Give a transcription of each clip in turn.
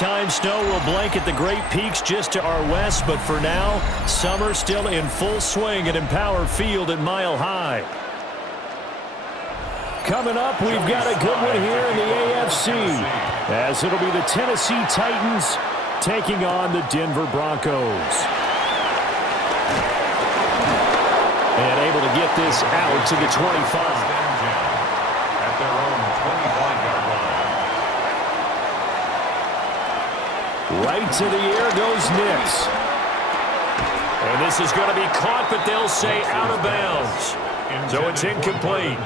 time snow will blanket the Great Peaks just to our west, but for now, summer still in full swing at Empower Field at Mile High. Coming up, we've got a good one here in the AFC, as it'll be the Tennessee Titans taking on the Denver Broncos. And able to get this out to the 25. At their own 25-yard line. Right to the air goes Nix. And this is going to be caught, but they'll say out of bounds. So it's incomplete.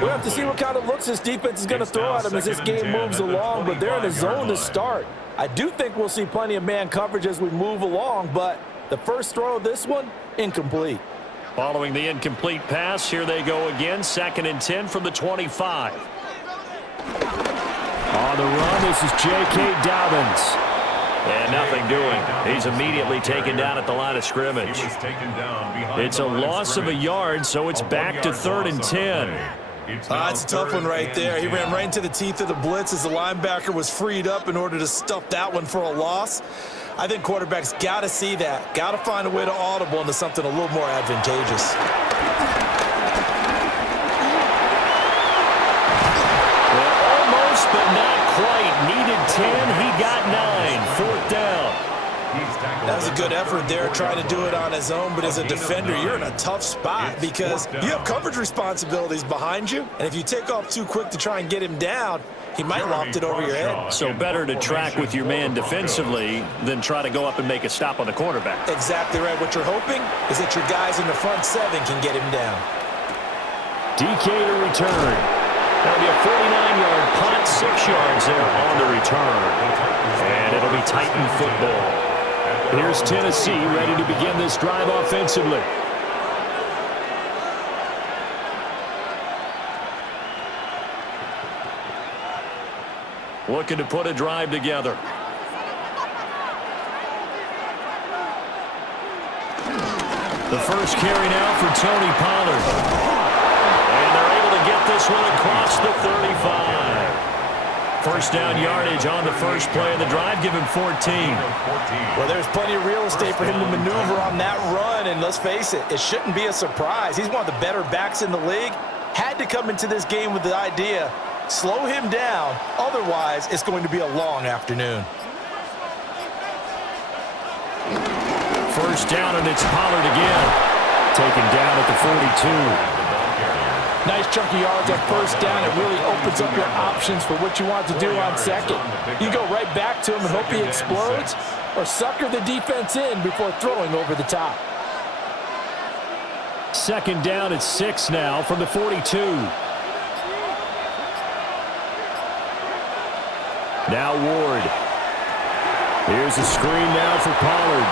We'll have to see what kind of looks this defense is going to throw at them as this game moves along, but they're in a zone to start. I do think we'll see plenty of man coverage as we move along, but the first throw of this one, incomplete. Following the incomplete pass, here they go again, 2nd and 10 from the 25. On the run, this is J.K. Dobbins. And nothing doing. He's immediately taken down at the line of scrimmage. It's a loss of a yard, so it's back to 3rd and 10. That's a tough one right there. He ran right into the teeth of the blitz as the linebacker was freed up in order to stuff that one for a loss. I think quarterbacks got to see that. Got to find a way to audible into something a little more advantageous. Well, almost, but not quite. Needed 10. He got 9. 4th down. That was a good effort there trying to do it on his own, but as a defender, you're in a tough spot because you have coverage responsibilities behind you, and if you take off too quick to try and get him down, he might loft it over your head. So better to track with your man defensively than try to go up and make a stop on the quarterback. Exactly right. What you're hoping is that your guys in the front 7 can get him down. DK to return. That'll be a 49-yard punt, 6 yards there on the return. And it'll be Titan football. Here's Tennessee ready to begin this drive offensively. Looking to put a drive together. The first carry now for Tony Pollard. And they're able to get this one across the 35. First down yardage on the first play of the drive, give him 14. Well, there's plenty of real estate for him to maneuver on that run, and let's face it, it shouldn't be a surprise. He's one of the better backs in the league. Had to come into this game with the idea, slow him down, otherwise it's going to be a long afternoon. First down, and it's Pollard again. Taken down at the 42. Nice chunky yards on first down. It really opens up your options for what you want to do on second. You go right back to him and hope he explodes, or sucker the defense in before throwing over the top. Second down at 6 now from the 42. Now Ward. Here's a screen now for Pollard.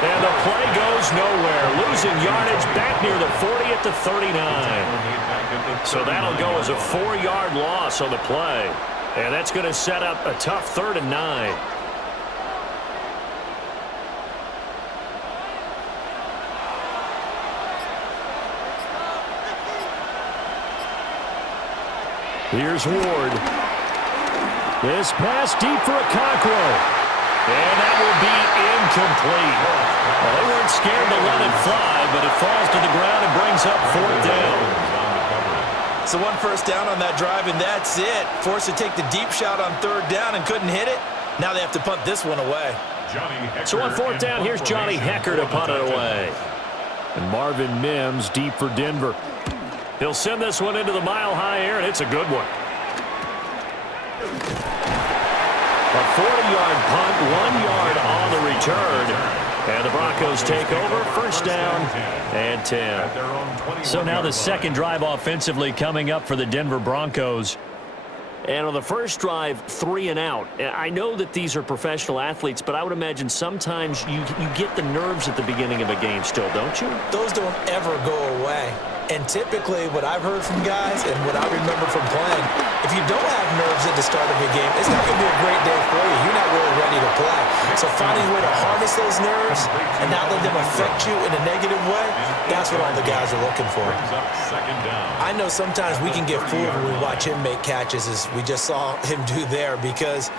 And the play goes nowhere. Losing yardage back near the 40 at the 39. So that'll go as a 4-yard loss on the play. And that's going to set up a tough 3rd and 9. Here's Ward. This pass deep for a Cockrell. And that will be incomplete. Well, they weren't scared to let it fly, but it falls to the ground and brings up 4th down. So one first down on that drive, and that's it. Forced to take the deep shot on 3rd down and couldn't hit it. Now they have to punt this one away. So on 4th down, here's Johnny Hecker to punt it away. And Marvin Mims deep for Denver. He'll send this one into the mile-high air, and it's a good one. A 40-yard punt, 1 yard on the return. And the Broncos take over, first down and 10. So now the second drive offensively coming up for the Denver Broncos. And on the first drive, 3 and out. I know that these are professional athletes, but I would imagine sometimes you get the nerves at the beginning of a game still, don't you? Those don't ever go away. And typically what I've heard from guys and what I remember from playing, if you don't have nerves at the start of your game, it's not going to be a great day for you. You're not really ready to play. So finding a way to harness those nerves and not let them affect you in a negative way, that's what all the guys are looking for. I know sometimes we can get fooled when we watch him make catches, as we just saw him do there, because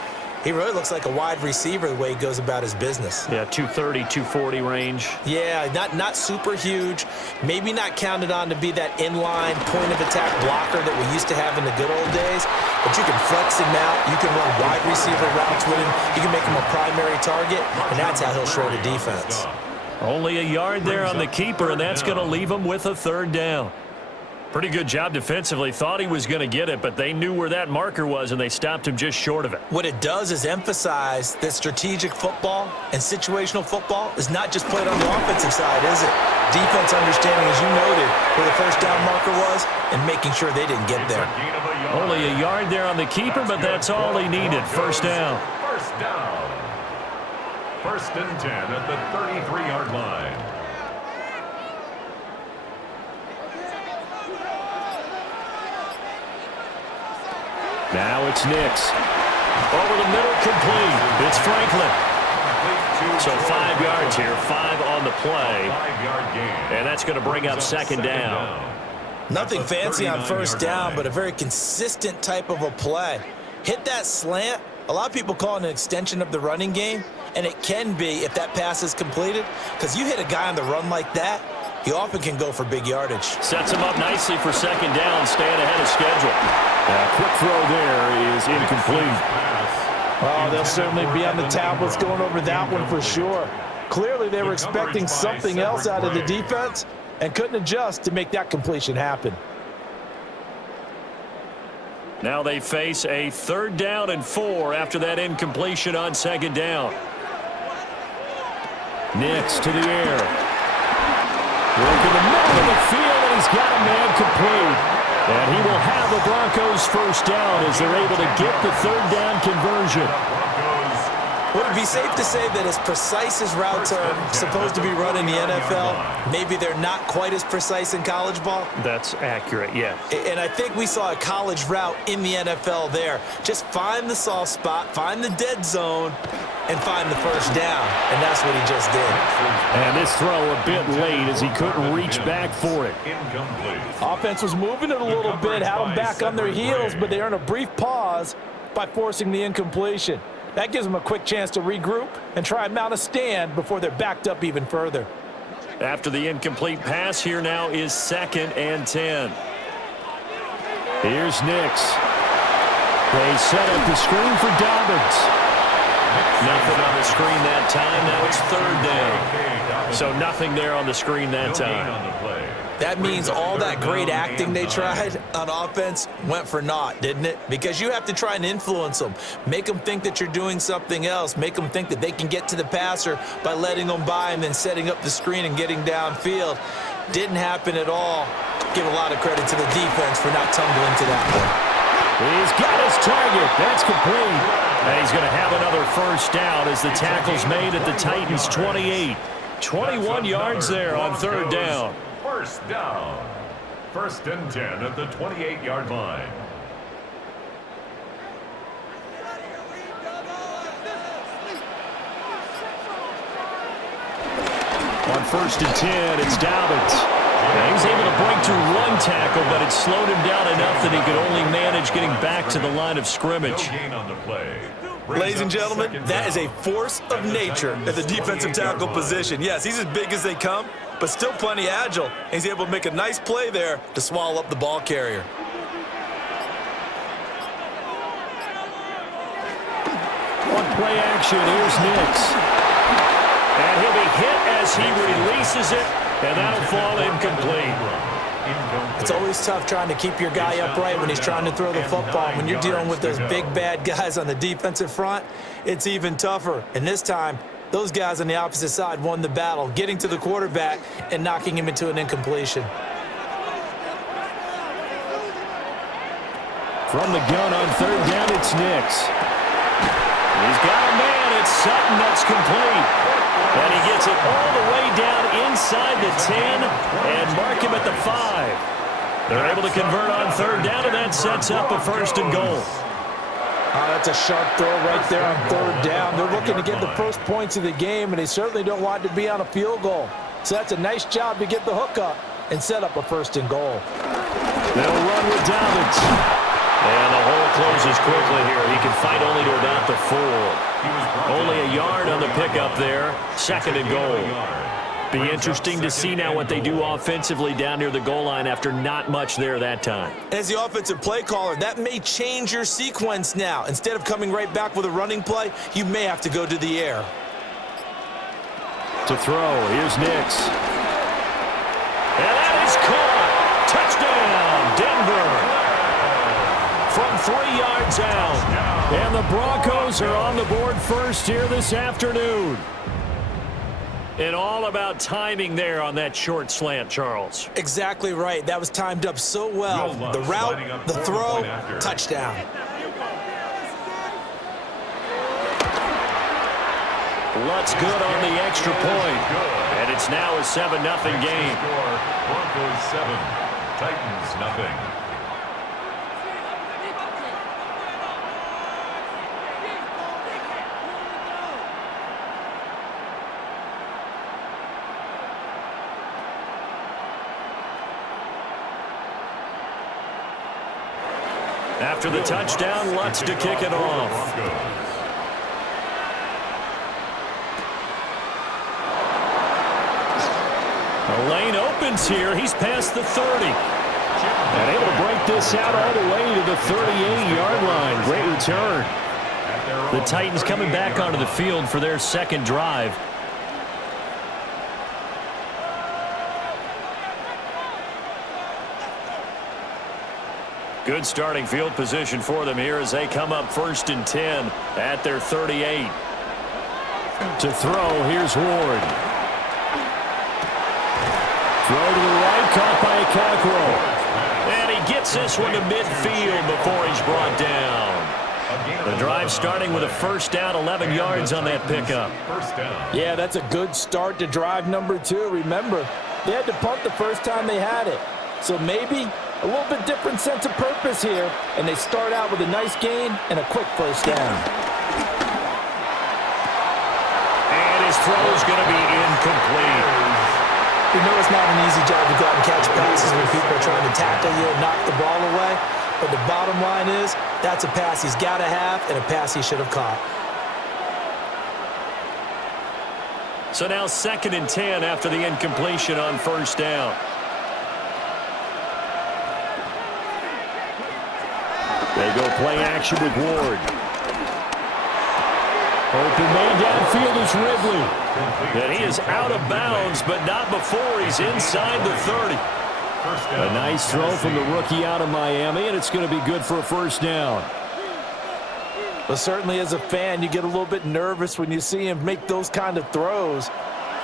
He really looks like a wide receiver the way he goes about his business. Yeah, 230, 240 range. Yeah, not super huge. Maybe not counted on to be that inline point-of-attack blocker that we used to have in the good old days. But you can flex him out. You can run wide receiver routes with him. You can make him a primary target, and that's how he'll shred a defense. Only a yard there on the keeper, and that's going to leave him with a third down. Pretty good job defensively. Thought he was going to get it, but they knew where that marker was, and they stopped him just short of it. What it does is emphasize that strategic football and situational football is not just played on the offensive side, is it? Defense understanding, as you noted, where the first down marker was and making sure they didn't get there. Only a yard there on the keeper, but that's all he needed. First down. First down. 1st and 10 at the 33-yard line. Now it's Nix. Over the middle, complete. It's Franklin. So 5 yards here, 5 on the play. 5-yard gain. And that's going to bring up second down. Nothing fancy on first down, but a very consistent type of a play. Hit that slant. A lot of people call it an extension of the running game, and it can be if that pass is completed, because you hit a guy on the run like that, he often can go for big yardage. Sets him up nicely for second down, staying ahead of schedule. Quick throw there is incomplete. Oh, they'll certainly be on the tablets going over that one for sure. Clearly, they were expecting something else out of the defense and couldn't adjust to make that completion happen. Now they face a 3rd down and 4 after that incompletion on second down. Nix to the air. Working the middle of the field, and he's got a man complete. And he will have the Broncos first down as they're able to get the 3rd down conversion. Would it be safe to say that as precise as routes are supposed to be run in the NFL, maybe they're not quite as precise in college ball? That's accurate, yeah. And I think we saw a college route in the NFL there. Just find the soft spot, find the dead zone, and find the first down. And that's what he just did. And this throw a bit late as he couldn't reach back for it. Offense was moving it a little bit, had them back on their heels, but they earned a brief pause by forcing the incompletion. That gives them a quick chance to regroup and try and mount a stand before they're backed up even further. After the incomplete pass, here now is 2nd and 10. Here's Nix. They set up the screen for Dobbins. Nothing on the screen that time. Now it's 3rd down. So nothing there on the screen that time. That means all that great acting they tried on offense went for naught, didn't it? Because you have to try and influence them. Make them think that you're doing something else. Make them think that they can get to the passer by letting them by and then setting up the screen and getting downfield. Didn't happen at all. Give a lot of credit to the defense for not tumbling to that one. He's got his target. That's complete. And he's going to have another first down as the tackle's made at the Titans' 28. 21 yards there on 3rd down. First down. 1st and 10 at the 28-yard line. On 1st and 10, it's Dobbins. And he's able to break through one tackle, but it slowed him down enough that he could only manage getting back to the line of scrimmage. No gain on the play. Ladies and gentlemen, that is a force of nature at the defensive tackle position. Yes, he's as big as they come, but still plenty agile. He's able to make a nice play there to swallow up the ball carrier. On play action, here's Nix. And he'll be hit as he releases it, and that'll fall incomplete. It's always tough trying to keep your guy upright when he's trying to throw the football. When you're dealing with those big, bad guys on the defensive front, it's even tougher. And this time, those guys on the opposite side won the battle, getting to the quarterback and knocking him into an incompletion. From the gun on 3rd down, it's Nix. He's got a man. It's Sutton. That's complete. And he gets it all the way down inside the 10 and mark him at the 5. They're able to convert on 3rd down, and that sets up a 1st and goal. That's a sharp throw right there on 3rd down. They're looking to get the first points of the game, and they certainly don't want to be on a field goal. So that's a nice job to get the hook up and set up a 1st and goal. They'll run with Dobbins. And the hole closes quickly here. He can fight only to about the 4. Only a yard on the pickup there. 2nd and goal. Be interesting to see now what they do offensively down near the goal line after not much there that time. As the offensive play caller, that may change your sequence now. Instead of coming right back with a running play, you may have to go to the air. To throw, here's Nix. And that is caught. Touchdown, Denver. From 3 yards out. And the Broncos are on the board first here this afternoon. And all about timing there on that short slant, Charles. Exactly right. That was timed up so well. The route, the throw, touchdown. Lutz good on the extra point. And it's now a 7-0 game. Broncos 7, Titans nothing. After the touchdown, Lutz to kick it off. The lane opens here. He's past the 30. And able to break this out all the way to the 38-yard line. Great return. The Titans coming back onto the field for their 2nd drive. Good starting field position for them here as they come up 1st and 10 at their 38. To throw, here's Ward. Throw to the right, caught by Okakro. And he gets this one to midfield before he's brought down. The drive starting with a 1st down, 11 yards on that pickup. Yeah, that's a good start to drive number 2. Remember, they had to punt the first time they had it. So maybe a little bit different sense of purpose here, and they start out with a nice gain and a quick 1st down. And his throw is going to be incomplete. You know it's not an easy job to go out and catch passes when people are trying to tackle you and knock the ball away. But the bottom line is, that's a pass he's got to have and a pass he should have caught. So now 2nd and 10 after the incompletion on 1st down. They go play action with Ward. Open man downfield is Ridley. And he is out of bounds, but not before he's inside the 30. A nice throw from the rookie out of Miami, and it's going to be good for a 1st down. But certainly as a fan, you get a little bit nervous when you see him make those kind of throws.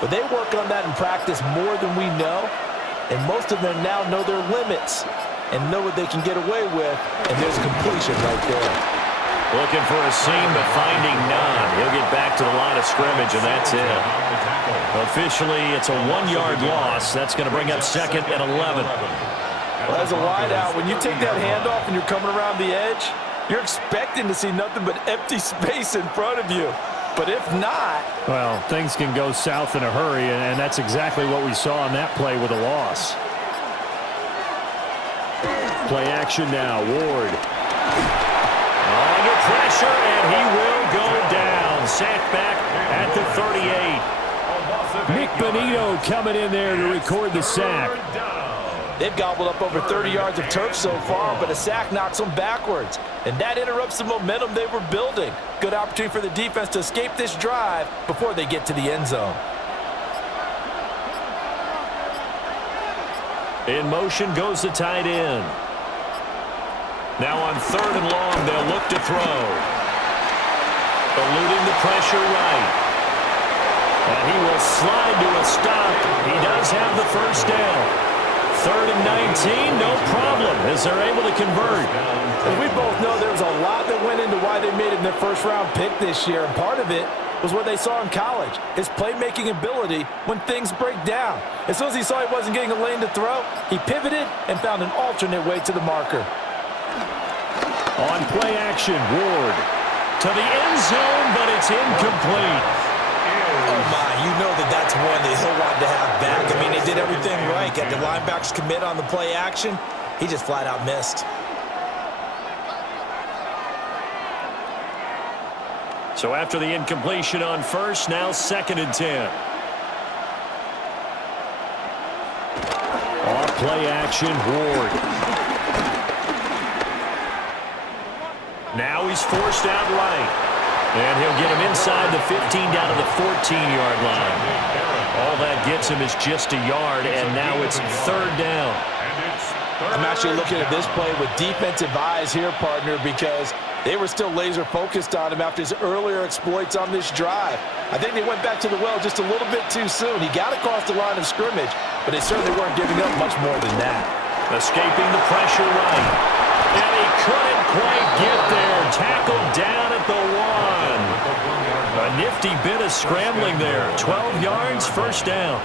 But they work on that in practice more than we know. And most of them now know their limits and know what they can get away with. And there's a completion right there. Looking for a seam, but finding none. He'll get back to the line of scrimmage, and that's it. Officially, it's a 1-yard loss. That's going to bring up 2nd and 11. Well, as a wideout, when you take that handoff and you're coming around the edge, you're expecting to see nothing but empty space in front of you. But if not... Well, things can go south in a hurry, and that's exactly what we saw on that play with a loss. Play action now, Ward. Under pressure, and he will go down. Sacked back at the 38. Nick Bonito coming in there to record the sack. They've gobbled up over 30 yards of turf so far, but a sack knocks them backwards. And that interrupts the momentum they were building. Good opportunity for the defense to escape this drive before they get to the end zone. In motion goes the tight end. Now on 3rd and long, they'll look to throw. Eluding the pressure right. And he will slide to a stop. He does have the 1st down. 3rd and 19, no problem, as they're able to convert. As we both know, there was a lot that went into why they made it in their 1st-round pick this year, and part of it was what they saw in college, his playmaking ability when things break down. As soon as he saw he wasn't getting a lane to throw, he pivoted and found an alternate way to the marker. On play action, Ward to the end zone, but it's incomplete. Oh, my, you know that's one that he'll want to have back. I mean, he did everything right. Got the linebackers commit on the play action. He just flat out missed. So after the incompletion on first, now 2nd and 10. Off play action, Ward. Now he's forced out right. And he'll get him inside the 15 down to the 14-yard line. All that gets him is just a yard, and now it's 3rd down. I'm actually looking at this play with defensive eyes here, partner, because they were still laser focused on him after his earlier exploits on this drive. I think they went back to the well just a little bit too soon. He got across the line of scrimmage, but they certainly weren't giving up much more than that. Escaping the pressure right. And he couldn't quite get there. Tackled down at the 1. A nifty bit of scrambling there. 12 yards, 1st down.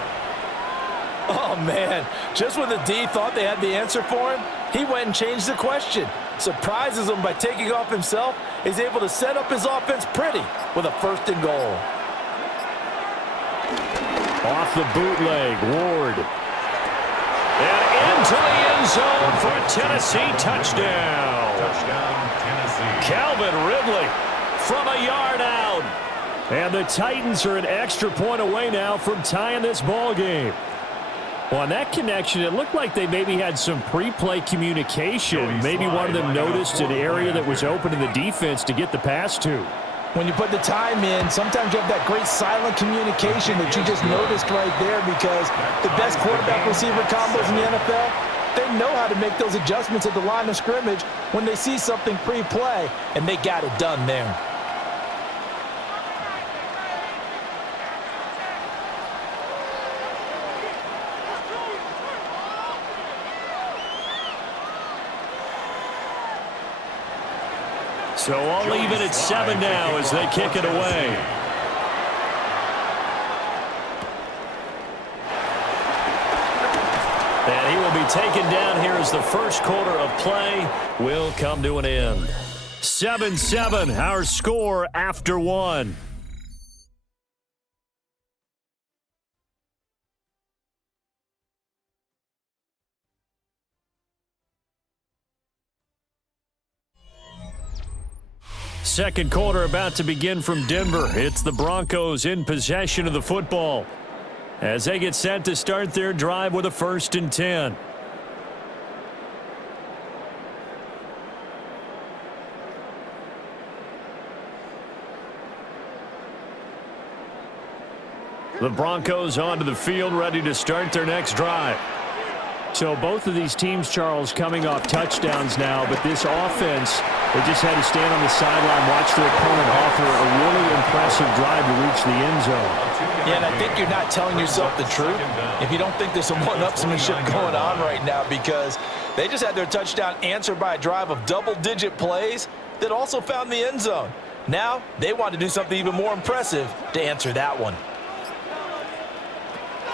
Oh, man. Just when the D thought they had the answer for him, he went and changed the question. Surprises him by taking off himself. He's able to set up his offense pretty with a 1st and goal. Off the bootleg, Ward. And into the end zone for a Tennessee touchdown. Touchdown, Tennessee. Calvin Ridley from a yard out. And the Titans are an extra point away now from tying this ball game. Well, on that connection, it looked like they maybe had some pre-play communication. Maybe one of them noticed an area that was open in the defense to get the pass to. When you put the time in, sometimes you have that great silent communication that you just noticed right there, because the best quarterback-receiver combos in the NFL, they know how to make those adjustments at the line of scrimmage when they see something pre-play, and they got it done there. So all even at 7 now as they kick it away. And he will be taken down here as the 1st quarter of play will come to an end. 7-7, our score after 1. Second quarter about to begin from Denver. It's the Broncos in possession of the football as they get set to start their drive with a 1st and 10. The Broncos onto the field, ready to start their next drive. So both of these teams, Charles, coming off touchdowns now, but this offense, they just had to stand on the sideline, watch their opponent offer a really impressive drive to reach the end zone. Yeah, and I think you're not telling yourself the truth if you don't think there's some one-upsmanship going on right now, because they just had their touchdown answered by a drive of double-digit plays that also found the end zone. Now they want to do something even more impressive to answer that one.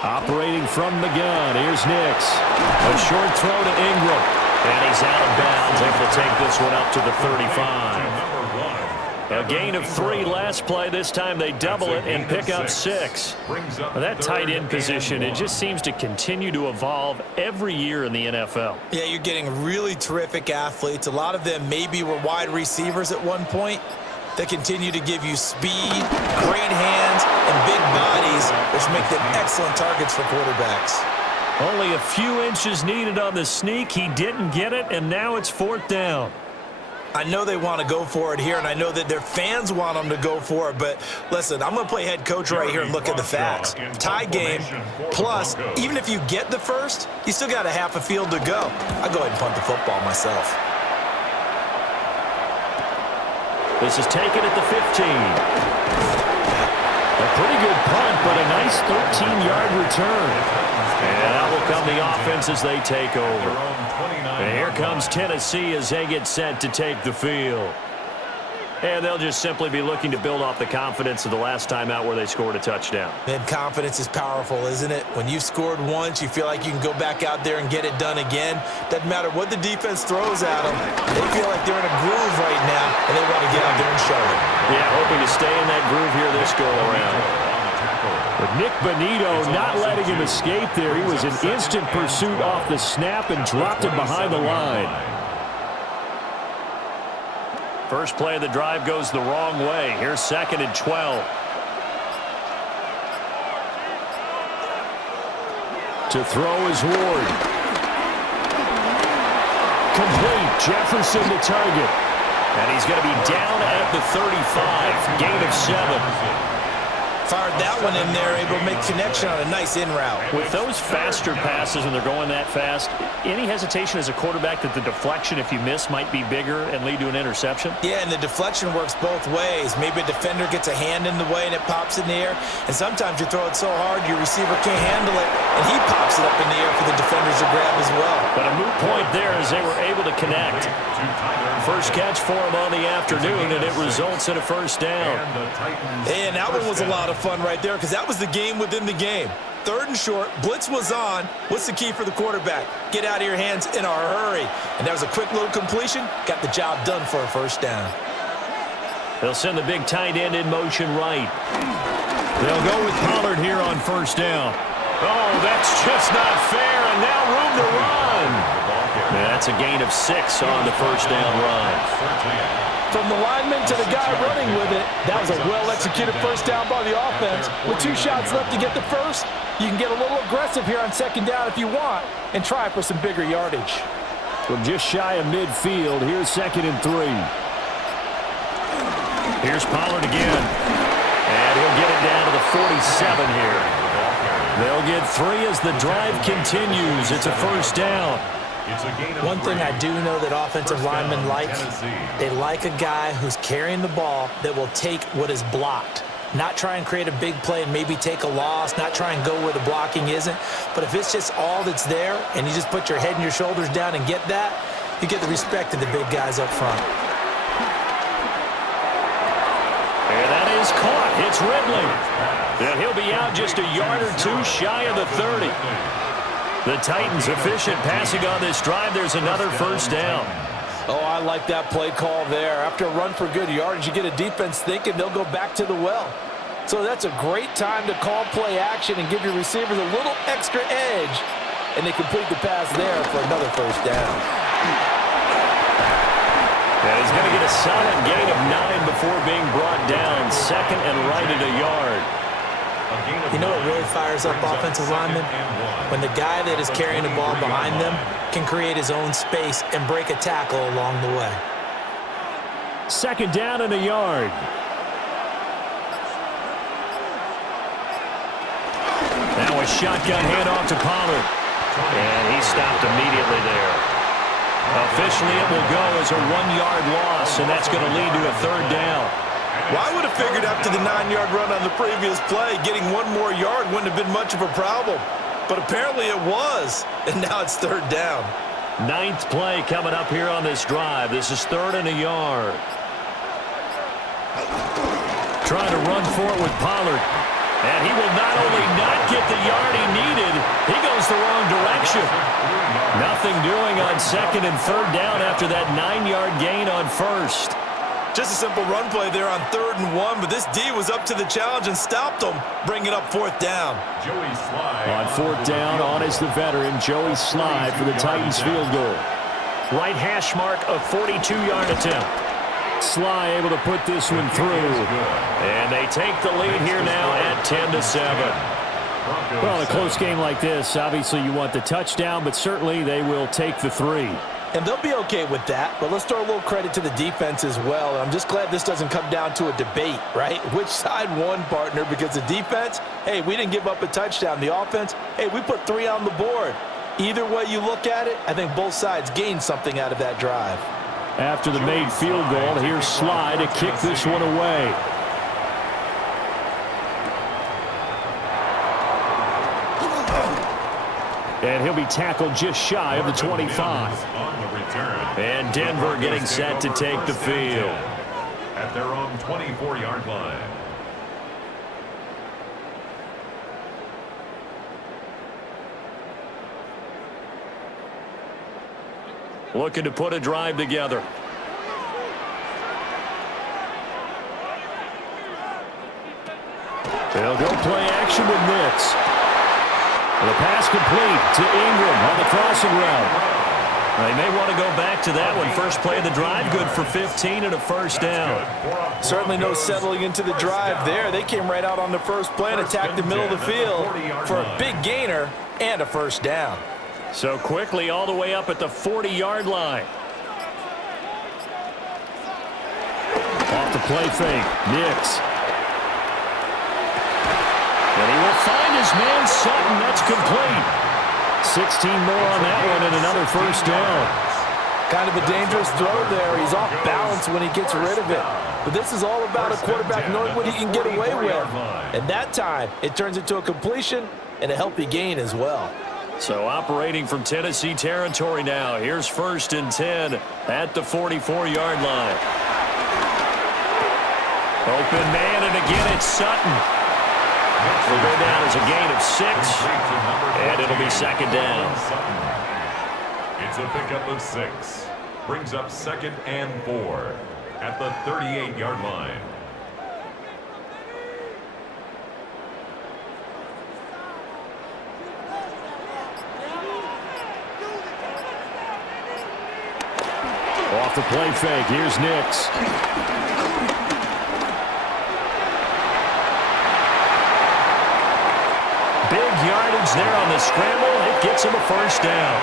Operating from the gun, here's Nix. A short throw to Ingram. And he's out of bounds, able to take this one up to the 35. A gain of 3 last play. This time they double it and pick up 6. That tight end position, it just seems to continue to evolve every year in the NFL. Yeah, you're getting really terrific athletes. A lot of them maybe were wide receivers at one point. They continue to give you speed, great hands, and big bodies, which make them excellent targets for quarterbacks. Only a few inches needed on the sneak. He didn't get it, and now it's 4th down. I know they want to go for it here, and I know that their fans want them to go for it, but listen, I'm going to play head coach right here and look at the facts. Tie game, plus, even if you get the first, you still got a half a field to go. I'll go ahead and punt the football myself. This is taken at the 15. A pretty good punt, but a nice 13-yard return. And out will come the offense as they take over. And here comes Tennessee as they get set to take the field. And they'll just simply be looking to build off the confidence of the last time out where they scored a touchdown. Man, confidence is powerful, isn't it? When you've scored once, you feel like you can go back out there and get it done again. Doesn't matter what the defense throws at them. They feel like they're in a groove right now, and they want to get out there and show it. Yeah, hoping to stay in that groove here this go-around. But Nick Bonito not letting him escape there. He was in instant pursuit off the snap and dropped him behind the line. First play of the drive goes the wrong way. Here's 2nd and 12. To throw is Ward. Complete. Jefferson to target. And he's going to be down at the 35. Gain of 7. Fired that one in there, able to make connection on a nice in route. With those faster passes and they're going that fast, any hesitation as a quarterback that the deflection, if you miss, might be bigger and lead to an interception? Yeah, and the deflection works both ways. Maybe a defender gets a hand in the way and it pops in the air, and sometimes you throw it so hard your receiver can't handle it, and he pops it up in the air for the defenders to grab as well. But a moot point there as they were able to connect. First catch for him on the afternoon, and it results in a first down. And that one was a lot of fun right there because that was the game within the game. 3rd and short, blitz was on. What's the key for the quarterback? Get out of your hands in a hurry. And that was a quick little completion. Got the job done for a first down. They'll send the big tight end in motion right. They'll go with Pollard here on first down. Oh, that's just not fair, and now room to run. That's a gain of 6 on the first down run. From the lineman to the guy running with it, that was a well-executed first down by the offense. With 2 shots left to get the first, you can get a little aggressive here on 2nd down if you want and try for some bigger yardage. From just shy of midfield, here's 2nd and 3. Here's Pollard again. And he'll get it down to the 47 here. They'll get 3 as the drive continues. It's a first down. One thing I do know that offensive linemen like, they like a guy who's carrying the ball that will take what is blocked. Not try and create a big play and maybe take a loss, not try and go where the blocking isn't. But if it's just all that's there and you just put your head and your shoulders down and get that, you get the respect of the big guys up front. And that is caught. It's Ridley. And he'll be out just a yard or 2 shy of the 30. The Titans efficient passing on this drive. There's another first down. Oh, I like that play call there. After a run for good yardage, you get a defense thinking they'll go back to the well. So that's a great time to call play action and give your receivers a little extra edge. And they complete the pass there for another first down. And he's going to get a solid gain of 9 before being brought down. 2nd and right at a yard. You know what really fires up offensive linemen? When the guy that is carrying the ball behind them can create his own space and break a tackle along the way. 2nd down and a yard. Now a shotgun handoff to Pollard. And he stopped immediately there. Officially, it will go as a 1-yard loss, and that's going to lead to a 3rd down. Well, I would have figured after the 9-yard run on the previous play, getting 1 more yard wouldn't have been much of a problem. But apparently it was, and now it's 3rd down. 9th play coming up here on this drive. This is 3rd and a yard. Trying to run for it with Pollard. And he will not only not get the yard he needed, he goes the wrong direction. Nothing doing on 2nd and 3rd down after that 9-yard gain on 1st. Just a simple run play there on 3rd and 1, but this D was up to the challenge and stopped him, bringing up 4th down. On 4th down, on is the veteran, Joey Slye for the Titans field goal. Right hash mark, a 42-yard attempt. Slye able to put this one through. And they take the lead here now at 10-7. Well, in a close game like this, obviously you want the touchdown, but certainly they will take the 3. And they'll be okay with that, but let's throw a little credit to the defense as well. I'm just glad this doesn't come down to a debate, right? Which side won, partner? Because the defense, hey, we didn't give up a touchdown. The offense, hey, we put 3 on the board. Either way you look at it, I think both sides gained something out of that drive. After the made field goal, here's Slye to kick this one away. And he'll be tackled just shy of the 25. And Denver getting set to take the field. At their own 24-yard line. Looking to put a drive together. They'll go play action with Nitz. The pass complete to Ingram on the crossing route. They may want to go back to that one. First play of the drive, good for 15 and a first down. Certainly no settling into the drive there. They came right out on the first play and attacked the middle of the field for a big gainer and a first down. So quickly all the way up at the 40-yard line. Off the play fake, Nix. And he will find his man Sutton. That's complete. 16 more on that one and another first down. Kind of a dangerous throw there. He's off balance when he gets rid of it. But this is all about a quarterback knowing what he can get away with. And that time, it turns into a completion and a healthy gain as well. So operating from Tennessee territory now. Here's 1st and 10 at the 44-yard line. Open man, and again it's Sutton. Will go down as a gain of 6, and it'll be second down. It's a pickup of 6. Brings up 2nd and 4 at the 38-yard line. Off the play fake, here's Nix. Big yardage there on the scramble. It gets him a first down.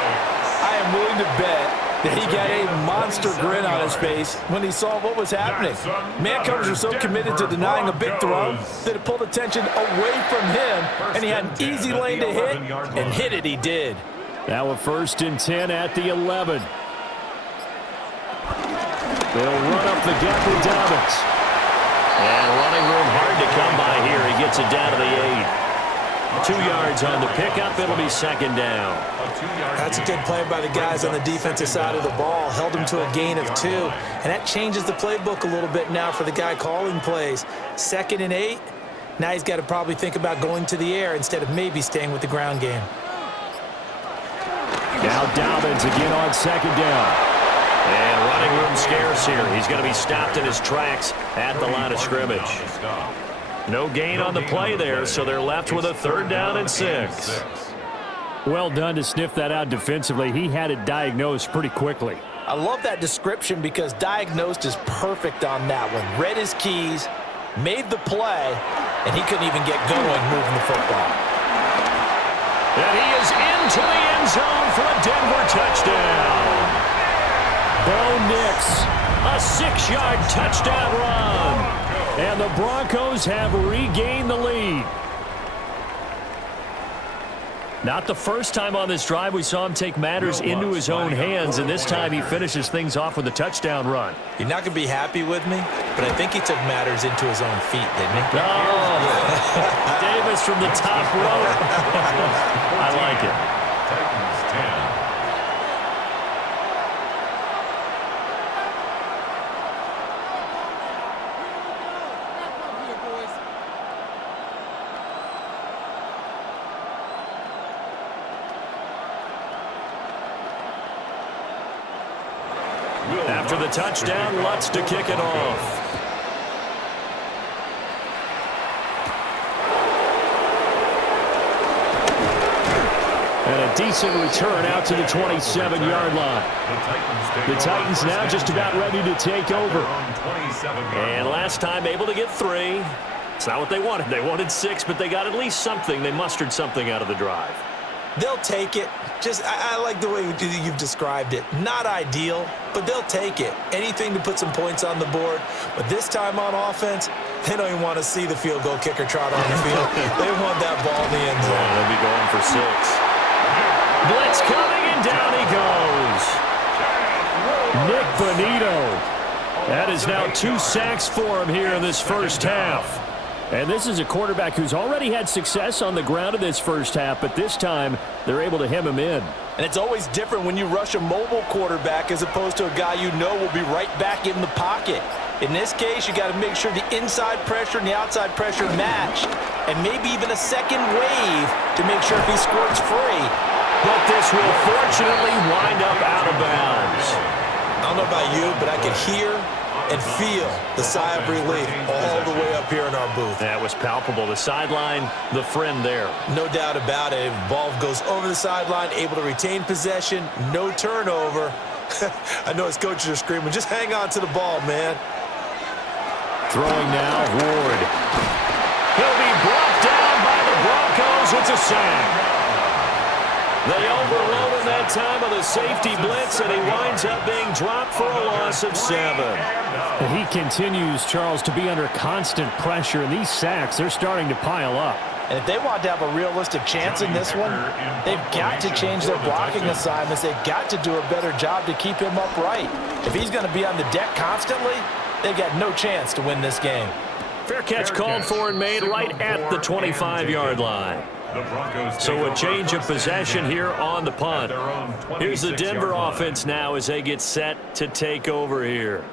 I am willing to bet that he got a monster grin on his face when he saw what was happening. Man coverage was so committed to denying a big throw that it pulled attention away from him, and he had an easy lane to hit, and hit it he did. Now a 1st and 10 at the 11. They'll run up the gap with Dobbins. And running room hard to come by here. He gets it down to the 8. 2 yards on the pickup. It'll be second down. That's a good play by the guys on the defensive side of the ball. Held him to a gain of 2. And that changes the playbook a little bit now for the guy calling plays. 2nd and 8. Now he's got to probably think about going to the air instead of maybe staying with the ground game. Now Dobbins again on second down. And running room scarce here. He's going to be stopped in his tracks at the line of scrimmage. No gain on the play there, so they're left with a 3rd down and 6. Well done to sniff that out defensively. He had it diagnosed pretty quickly. I love that description because diagnosed is perfect on that one. Read his keys, made the play, and he couldn't even get going moving the football. And he is into the end zone for a Denver touchdown. Bo Nix, a 6-yard touchdown run. And the Broncos have regained the lead. Not the first time on this drive we saw him take matters into his own hands, and this time he finishes things off with a touchdown run. You're not going to be happy with me, but I think he took matters into his own feet, didn't he? Oh, Davis from the top rope. I like it. Titans 10. After the touchdown, Lutz to kick it off. And a decent return out to the 27-yard line. The Titans now just about ready to take over. And last time able to get 3. It's not what they wanted. They wanted 6, but they got at least something. They mustered something out of the drive. They'll take it. I like the way you've described it. Not ideal, but they'll take it. Anything to put some points on the board. But this time on offense, they don't even want to see the field goal kicker trot on the field. They want that ball in the end zone. Yeah, they'll be going for 6. Blitz coming, and down he goes. Nick Bonito. That is now 2 sacks for him here in this first half. And this is a quarterback who's already had success on the ground in this first half, but this time they're able to hem him in. And it's always different when you rush a mobile quarterback as opposed to a guy you know will be right back in the pocket. In this case, you got to make sure the inside pressure and the outside pressure match, and maybe even a second wave to make sure if he squirts free. But this will fortunately wind up out of bounds. I don't know about you, but I could hear and feel the sigh of relief all the way up here in our booth. That was palpable. The sideline, the friend there. No doubt about it. Ball goes over the sideline, able to retain possession, no turnover. I know his coaches are screaming, just hang on to the ball, man. Throwing now, Ward. He'll be brought down by the Broncos. It's a sack. They overload him that time of the safety blitz, and he winds up being dropped for a loss of 7. He continues, Charles, to be under constant pressure, and these sacks, they're starting to pile up. And if they want to have a realistic chance in this one, they've got to change their blocking assignments. They've got to do a better job to keep him upright. If he's going to be on the deck constantly, they've got no chance to win this game. Fair catch called for and made right at the 25-yard line. So a change of possession here on the punt. Here's the Denver offense now as they get set to take over here.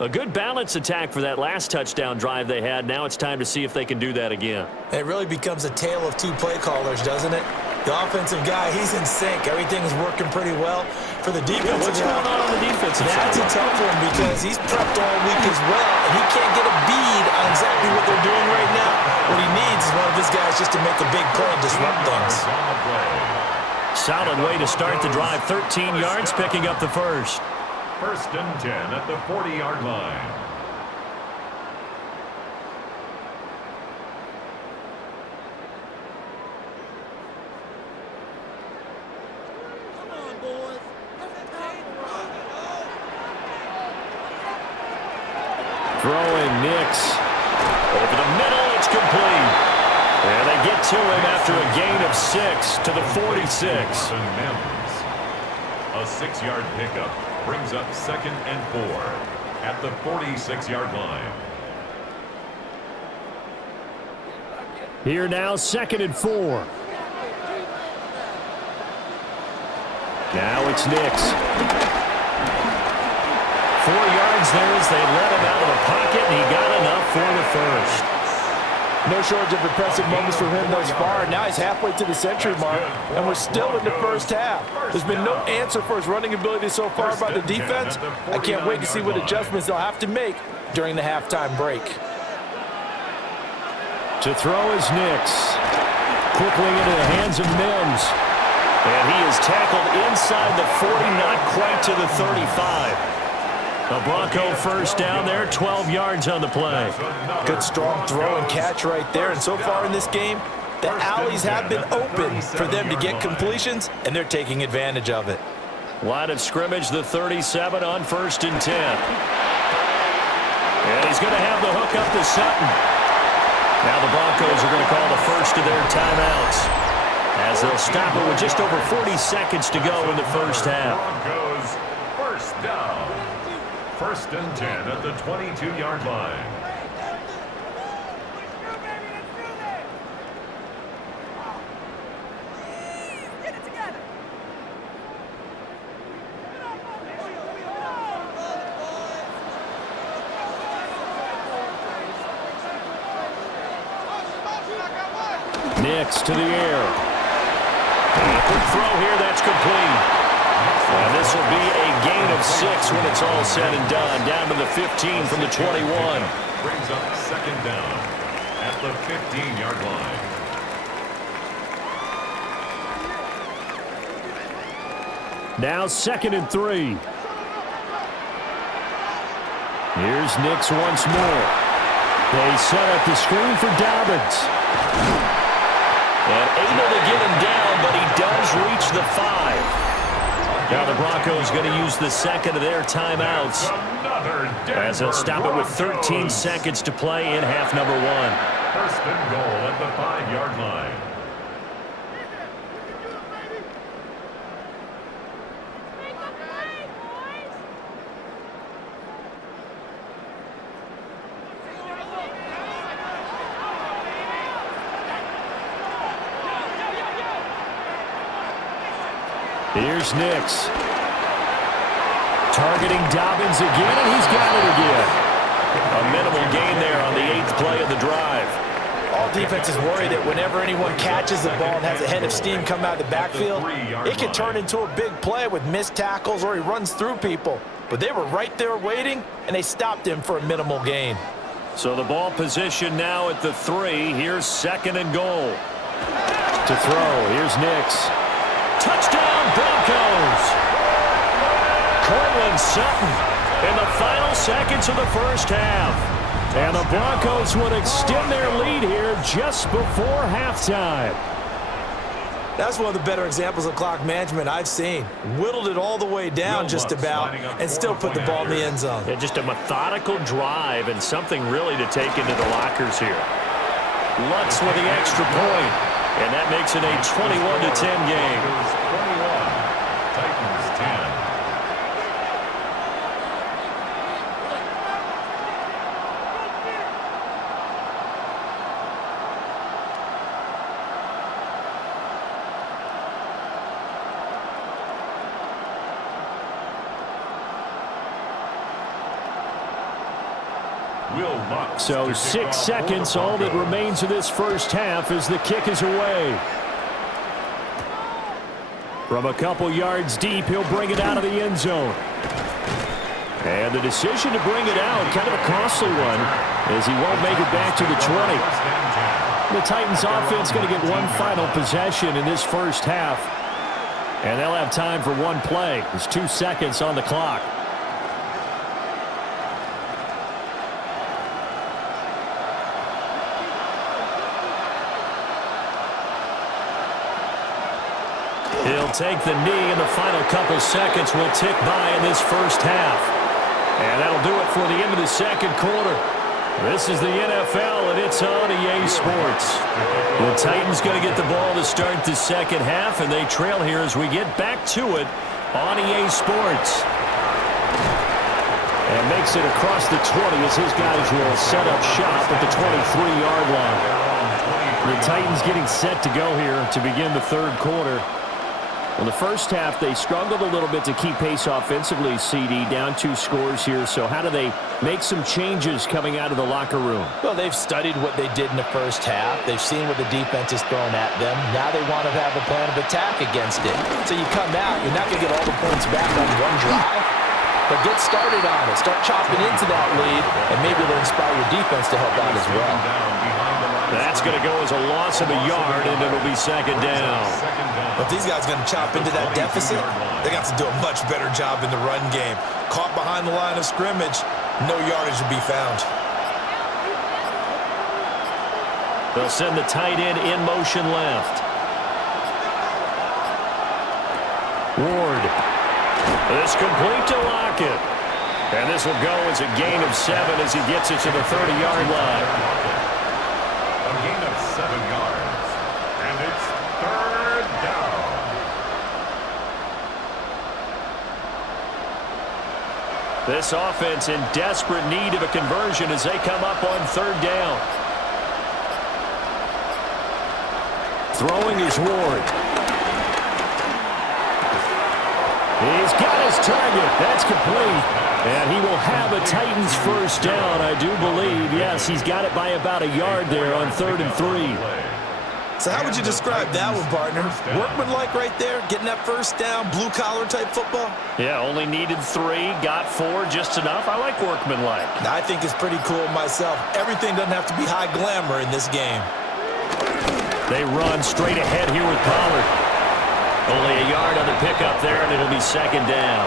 A good balance attack for that last touchdown drive they had. Now it's time to see if they can do that again. It really becomes a tale of two play callers, doesn't it? The offensive guy, he's in sync. Everything's working pretty well. For the defensive what's going on the defensive side? That's a tough one because he's prepped all week as well, and he can't get a bead on exactly what they're doing right now. What he needs is one of his guys just to make a big play and disrupt things. Solid way to start the drive. 13 yards, picking up the first. 1st and 10 at the 40-yard line. Throwing Nix. Over the middle, it's complete. And they get to him after a gain of 6 to the 46. A 6-yard pickup brings up 2nd and 4 at the 46-yard line. Here now, 2nd and 4. Now it's Nix. 4 yards there as they let him out of the pocket, and he got enough for the first. No shortage of impressive moments from him thus far. Now he's halfway to the century mark, and we're still in the first half. There's been no answer for his running ability so far by the defense. I can't wait to see what adjustments they'll have to make during the halftime break. To throw is Nix. Quickly into the hands of Mims. And he is tackled inside the 40, not quite to the 35. A Bronco first down there, 12 yards on the play. Good strong throw and catch right there. And so far in this game, the alleys have been open for them to get completions, and they're taking advantage of it. Line of scrimmage, the 37 on 1st and 10. And he's going to have the hook up to Sutton. Now the Broncos are going to call the first of their timeouts, as they'll stop it with just over 40 seconds to go in the first half. Broncos first down. 1st and 10 at the 22-yard line. Get it together. Nix to the air. Quick throw here, that's complete. And this will be a gain of 6 when it's all said and done. Down to the 15 from the 21. Brings up 2nd down at the 15-yard line. Now 2nd and 3. Here's Nix once more. They set up the screen for Dobbins. And able to get him down, but he does reach the 5. Now the Broncos going to use the second of their timeouts, as they'll stop it with 13 seconds to play in half number 1. 1st and goal at the 5-yard line. Here's Nix. Targeting Dobbins again, and he's got it again. A minimal gain there on the 8th play of the drive. All defenses worry that whenever anyone catches the ball and has a head of steam come out of the backfield, it can turn into a big play with missed tackles or he runs through people. but they were right there waiting, and they stopped him for a minimal gain. So the ball position now at the 3. Here's 2nd and goal. To throw, here's Nix. Touchdown, Broncos! Cortland Sutton in the final seconds of the first half. And the Broncos would extend their lead here just before halftime. That's one of the better examples of clock management I've seen. Whittled it all the way down just about and still put the ball in the end zone. Yeah, just a methodical drive and something really to take into the lockers here. Lutz with the extra point, and that makes it a 21-10 game. 21, Titans 10. So 6 seconds, all that remains of this first half as the kick is away. From a couple yards deep, he'll bring it out of the end zone. And the decision to bring it out, kind of a costly one, as he won't make it back to the 20. The Titans offense going to get one final possession in this first half. And they'll have time for one play. There's 2 seconds on the clock. He'll take the knee, and the final couple seconds will tick by in this first half. And that'll do it for the end of the second quarter. This is the NFL, and it's on EA Sports. The Titans going to get the ball to start the second half, and they trail here as we get back to it on EA Sports. And makes it across the 20 as his guys will set up shop at the 23-yard line. The Titans getting set to go here to begin the third quarter. In the first half, they struggled a little bit to keep pace offensively, CD, down 2 scores here. So how do they make some changes coming out of the locker room? Well, they've studied what they did in the first half. They've seen what the defense is throwing at them. Now they want to have a plan of attack against it. So you come out, you're not going to get all the points back on one drive, but get started on it. Start chopping into that lead, and maybe it'll inspire your defense to help out as well. That's going to go as a loss of a yard, and it'll be second down. But if these guys are going to chop into that deficit, they got to do a much better job in the run game. Caught behind the line of scrimmage, no yardage to be found. They'll send the tight end in motion left. Ward. This complete to Lockett. And this will go as a gain of 7 as he gets it to the 30-yard line. A gain of 7 yards. And it's third down. This offense in desperate need of a conversion as they come up on third down. Throwing is Ward. He's got his target. That's complete. And he will have a Titans first down, I do believe. Yes, he's got it by about a yard there on 3rd and 3. So how would you describe that one, partner? Workmanlike right there, getting that first down, blue-collar type football? Yeah, only needed 3, got 4, just enough. I like workmanlike. I think it's pretty cool myself. Everything doesn't have to be high glamour in this game. They run straight ahead here with Pollard. Only a yard on the pickup there, and it'll be second down.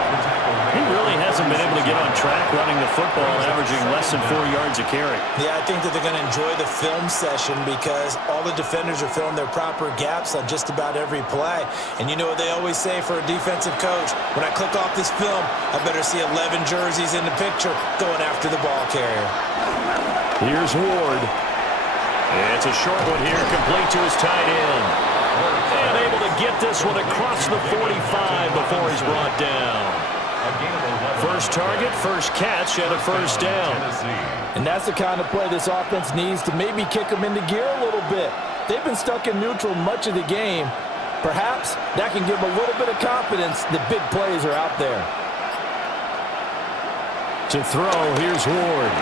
He really hasn't been able to get on track running the football, averaging less than 4 yards a carry. Yeah, I think that they're going to enjoy the film session because all the defenders are filling their proper gaps on just about every play. And you know what they always say for a defensive coach? When I click off this film, I better see 11 jerseys in the picture going after the ball carrier. Here's Ward. It's a short one here, complete to his tight end. And able to get this one across the 45 before he's brought down. First target, first catch, and a first down. And that's the kind of play this offense needs to maybe kick them into gear a little bit. They've been stuck in neutral much of the game. Perhaps that can give them a little bit of confidence that big plays are out there. To throw, here's Ward.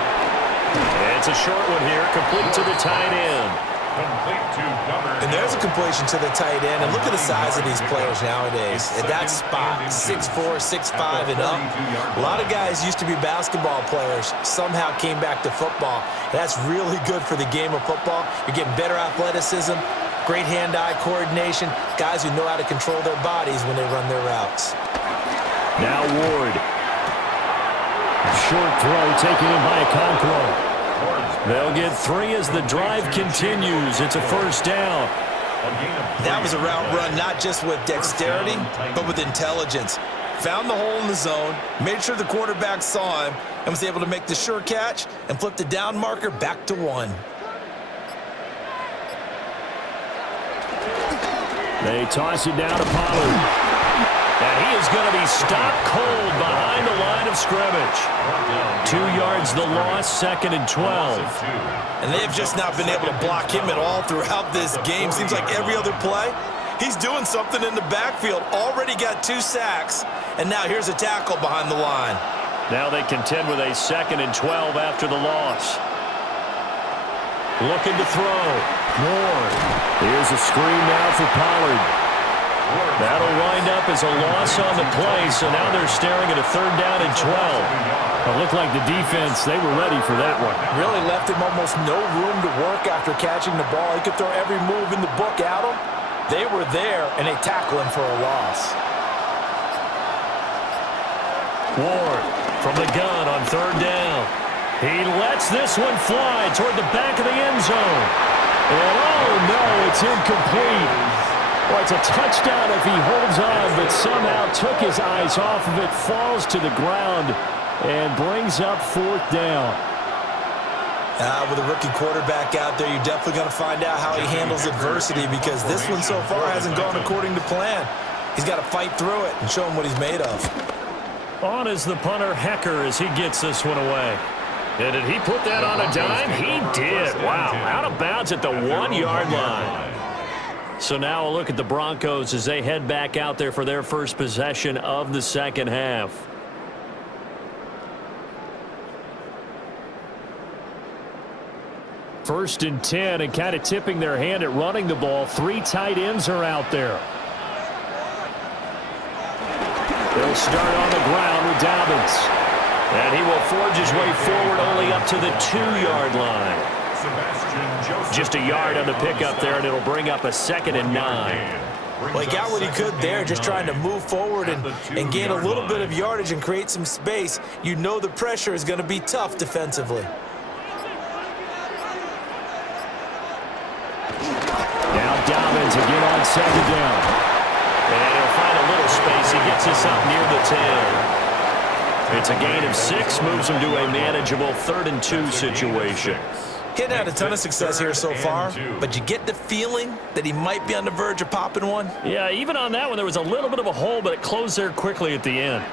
It's a short one here, complete to the tight end. Complete to number. And there's a completion to the tight end. And look at the size of these players nowadays. At that spot, 6'4", 6'5", and up. A lot of guys used to be basketball players, somehow came back to football. That's really good for the game of football. You're getting better athleticism, great hand-eye coordination, guys who know how to control their bodies when they run their routes. Now Ward. Short throw taken in by Okonkwo. They'll get 3 as the drive continues. It's a first down. That was a route run not just with dexterity, but with intelligence. Found the hole in the zone, made sure the quarterback saw him, and was able to make the sure catch and flip the down marker back to 1. They toss it down to Pollard. And he is going to be stopped cold behind the line of scrimmage. 2 yards the loss, 2nd and 12. And they've just not been able to block him at all throughout this game. Seems like every other play, he's doing something in the backfield. Already got 2 sacks, and now here's a tackle behind the line. Now they contend with a 2nd and 12 after the loss. Looking to throw. Moore. Here's a screen now for Pollard. That'll wind up as a loss on the play, so now they're staring at a 3rd down and 12. It looked like the defense, they were ready for that one. Really left him almost no room to work after catching the ball. He could throw every move in the book at him. They were there, and they tackle him for a loss. Ward from the gun on 3rd down. He lets this one fly toward the back of the end zone. And oh no, it's incomplete. Well, it's a touchdown if he holds on, but somehow took his eyes off of it, falls to the ground, and brings up 4th down. With a rookie quarterback out there, you're definitely going to find out how he handles adversity, because this one so far hasn't gone according to plan. He's got to fight through it and show him what he's made of. On is the punter, Hecker, as he gets this one away. And did he put that on a dime? He did. Wow, out of bounds at the 1-yard line. So now a look at the Broncos as they head back out there for their first possession of the 2nd half. First and 10, and kind of tipping their hand at running the ball. 3 tight ends are out there. They'll start on the ground with Dobbins. And he will forge his way forward only up to the 2-yard line. Just a yard on the pickup there, and it'll bring up a 2nd and 9. Well, he got what he could there, just trying to move forward and gain a little bit of yardage and create some space. You know the pressure is going to be tough defensively. Now Dobbins again on 2nd down. And he'll find a little space. He gets us up near the 10. It's a gain of 6, moves him to a manageable 3rd and 2 situation. He hadn't had a ton of success here so far, but you get the feeling that he might be on the verge of popping one. Yeah, even on that one, there was a little bit of a hole, but it closed there quickly at the end.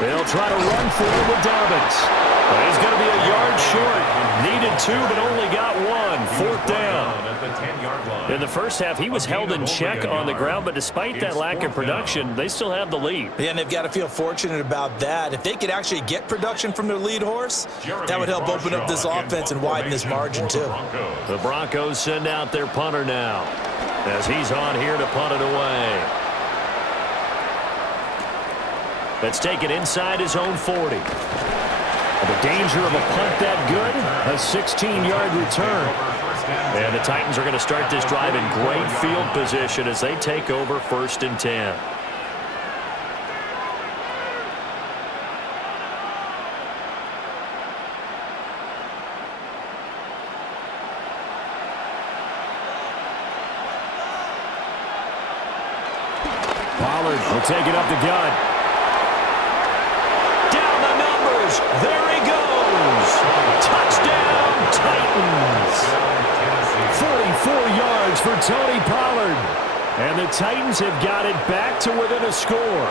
They'll try to run forward with Dobbins. Well, he's going to be a yard short. Needed 2, but only got 1. 4th down. In the first half, he was held in check on the ground, but despite that lack of production, they still have the lead. Yeah, and they've got to feel fortunate about that. If they could actually get production from their lead horse, that would help open up this offense and widen this margin, too. The Broncos send out their punter now, as he's on here to punt it away. Let's take it inside his own 40. The danger of a punt that good, a 16-yard return. And the Titans are going to start this drive in great field position as they take over 1st and 10. Pollard will take it up the gut. Down the numbers. There he goes. Touchdown, Titans. 44 yards for Tony Pollard. And the Titans have got it back to within a score.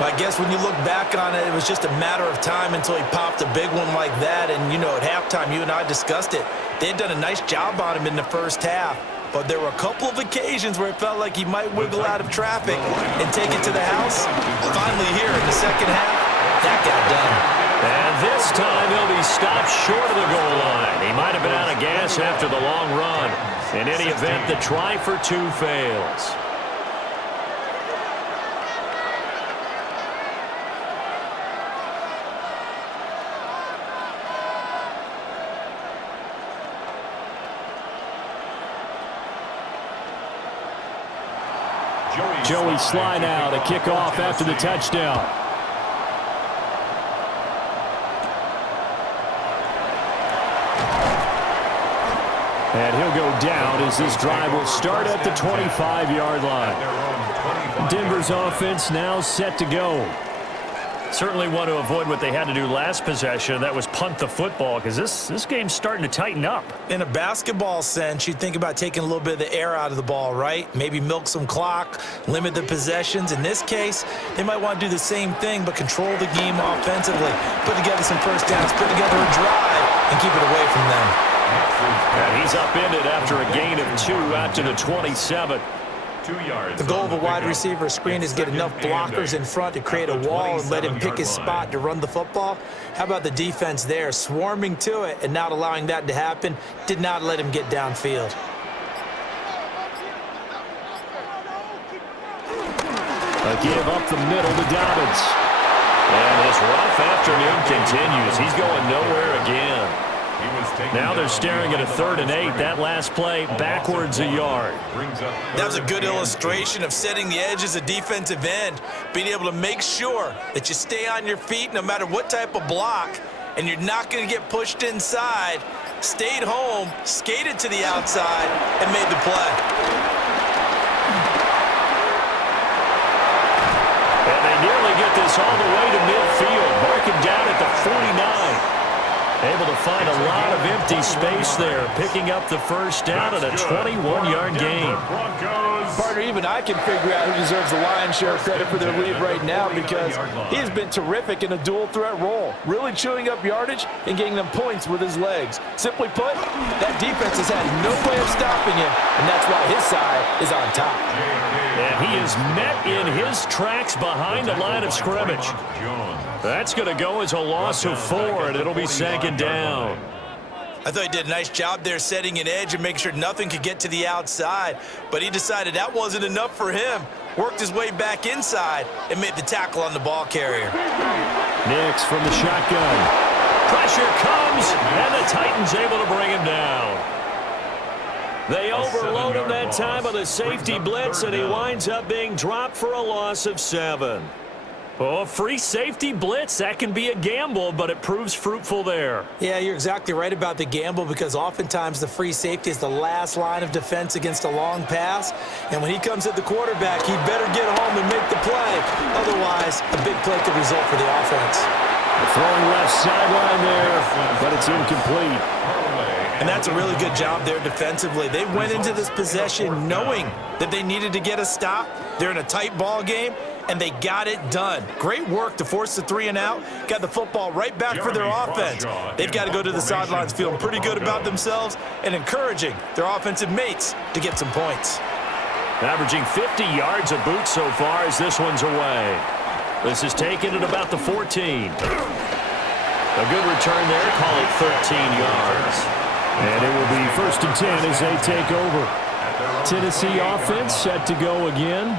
I guess when you look back on it, it was just a matter of time until he popped a big one like that. And, you know, at halftime, you and I discussed it. They had done a nice job on him in the first half. But there were a couple of occasions where it felt like he might wiggle out of traffic and take it to the house. Finally here in the second half, that got done. stopped short of the goal line. He might have been out of gas after the long run. In any event, the try for two fails. Joey Sly now to kick off after the touchdown. And he'll go down as this drive will start at the 25-yard line. Denver's offense now set to go. Certainly want to avoid what they had to do last possession. That was punt the football, because this game's starting to tighten up. In a basketball sense, you think about taking a little bit of the air out of the ball, right? Maybe milk some clock, limit the possessions. In this case, they might want to do the same thing, but control the game offensively. Put together some first downs, put together a drive, and keep it away from them. And he's upended after a gain of 2 out to the 27. 2 yards. The goal of a wide receiver screen is get enough blockers in front to create a wall and let him pick his spot to run the football. How about the defense there, swarming to it and not allowing that to happen? Did not let him get downfield. A give up the middle to Dobbins. And this rough afternoon continues. He's going nowhere again. Now they're staring at a 3rd and 8. That last play backwards a yard. That was a good illustration of setting the edge as a defensive end, being able to make sure that you stay on your feet no matter what type of block, and you're not going to get pushed inside. Stayed home, skated to the outside, and made the play. And they nearly get this all the way to midfield. Marking down at the 49. Able to find a lot of empty space there, picking up the first down at a 21-yard gain. Partner, even I can figure out who deserves the lion's share of credit for their lead right now, because he has been terrific in a dual threat role, really chewing up yardage and getting them points with his legs. Simply put, that defense has had no way of stopping him, and that's why his side is on top. And he is met in his tracks behind the line of scrimmage. That's going to go as a loss of 4, and it'll be 2nd down. I thought he did a nice job there setting an edge and making sure nothing could get to the outside, but he decided that wasn't enough for him. Worked his way back inside and made the tackle on the ball carrier. Nix from the shotgun. Pressure comes, and the Titans able to bring him down. They overload him that time with a safety blitz, and he winds up being dropped for a loss of 7. Oh, free safety blitz, that can be a gamble, but it proves fruitful there. Yeah, you're exactly right about the gamble, because oftentimes the free safety is the last line of defense against a long pass. And when he comes at the quarterback, he better get home and make the play. Otherwise, a big play could result for the offense. Throwing left sideline there, but it's incomplete. And that's a really good job there defensively. They went into this possession knowing that they needed to get a stop. They're in a tight ball game, and they got it done. Great work to force the 3 and out. Got the football right back for their offense. They've got to go to the sidelines feeling pretty good about themselves and encouraging their offensive mates to get some points. Averaging 50 yards a boot so far as this one's away. This is taken at about the 14. A good return there. Call it 13 yards. And it will be 1st and 10 as they take over. Tennessee offense set to go again.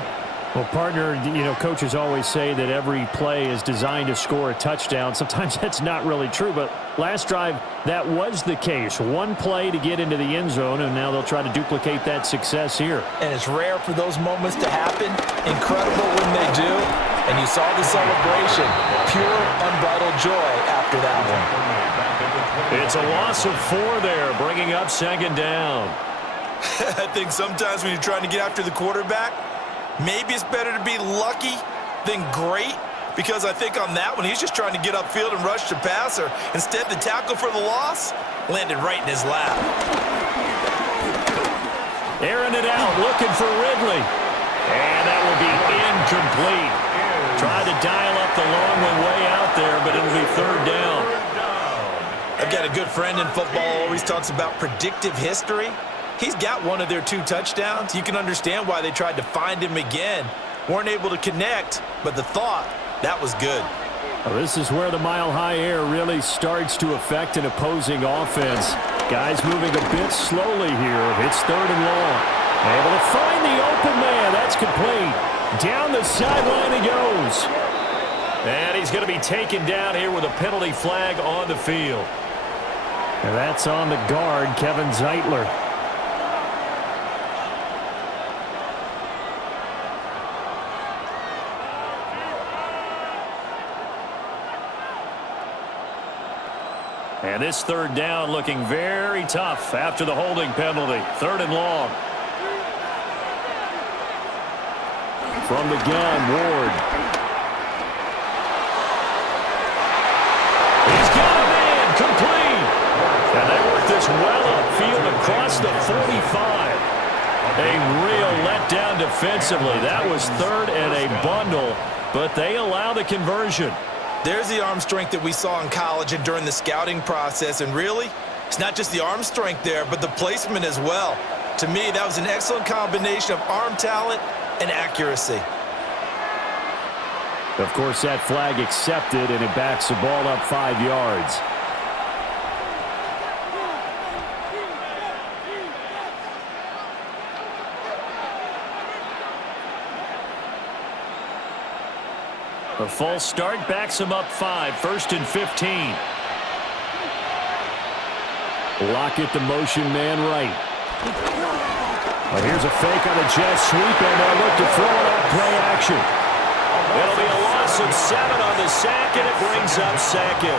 Well, partner, you know, coaches always say that every play is designed to score a touchdown. Sometimes that's not really true, but last drive, that was the case. One play to get into the end zone, and now they'll try to duplicate that success here. And it's rare for those moments to happen. Incredible when they do. And you saw the celebration. Pure, unbridled joy after that one. It's a loss of 4 there, bringing up 2nd down. I think sometimes when you're trying to get after the quarterback, maybe it's better to be lucky than great, because I think on that one, he's just trying to get upfield and rush the passer. Instead, the tackle for the loss landed right in his lap. Airing it out, looking for Ridley. And that will be incomplete. Tried to dial up the long one way out there, but it'll be 3rd down. I've got a good friend in football, always talks about predictive history. He's got one of their 2 touchdowns. You can understand why they tried to find him again. Weren't able to connect, but the thought, that was good. Well, this is where the mile-high air really starts to affect an opposing offense. Guys moving a bit slowly here. It's 3rd and long. Able to find the open man. That's complete. Down the sideline he goes. And he's going to be taken down here with a penalty flag on the field. And that's on the guard, Kevin Zeitler. And this 3rd down looking very tough after the holding penalty. 3rd and long. From the gun, Ward. He's got a man, complete. And they work this well upfield across the 45. A real letdown defensively. That was 3rd and a bundle, but they allow the conversion. There's the arm strength that we saw in college and during the scouting process. And really, it's not just the arm strength there, but the placement as well. To me, that was an excellent combination of arm talent and accuracy. Of course, that flag accepted, and it backs the ball up 5 yards. A false start backs him up 5, 1st and 15. Lockett, the motion man right. Well, here's a fake on a jet sweep, and they'll look to throw it on play action. It'll be a loss of 7 on the sack, and it brings up 2nd.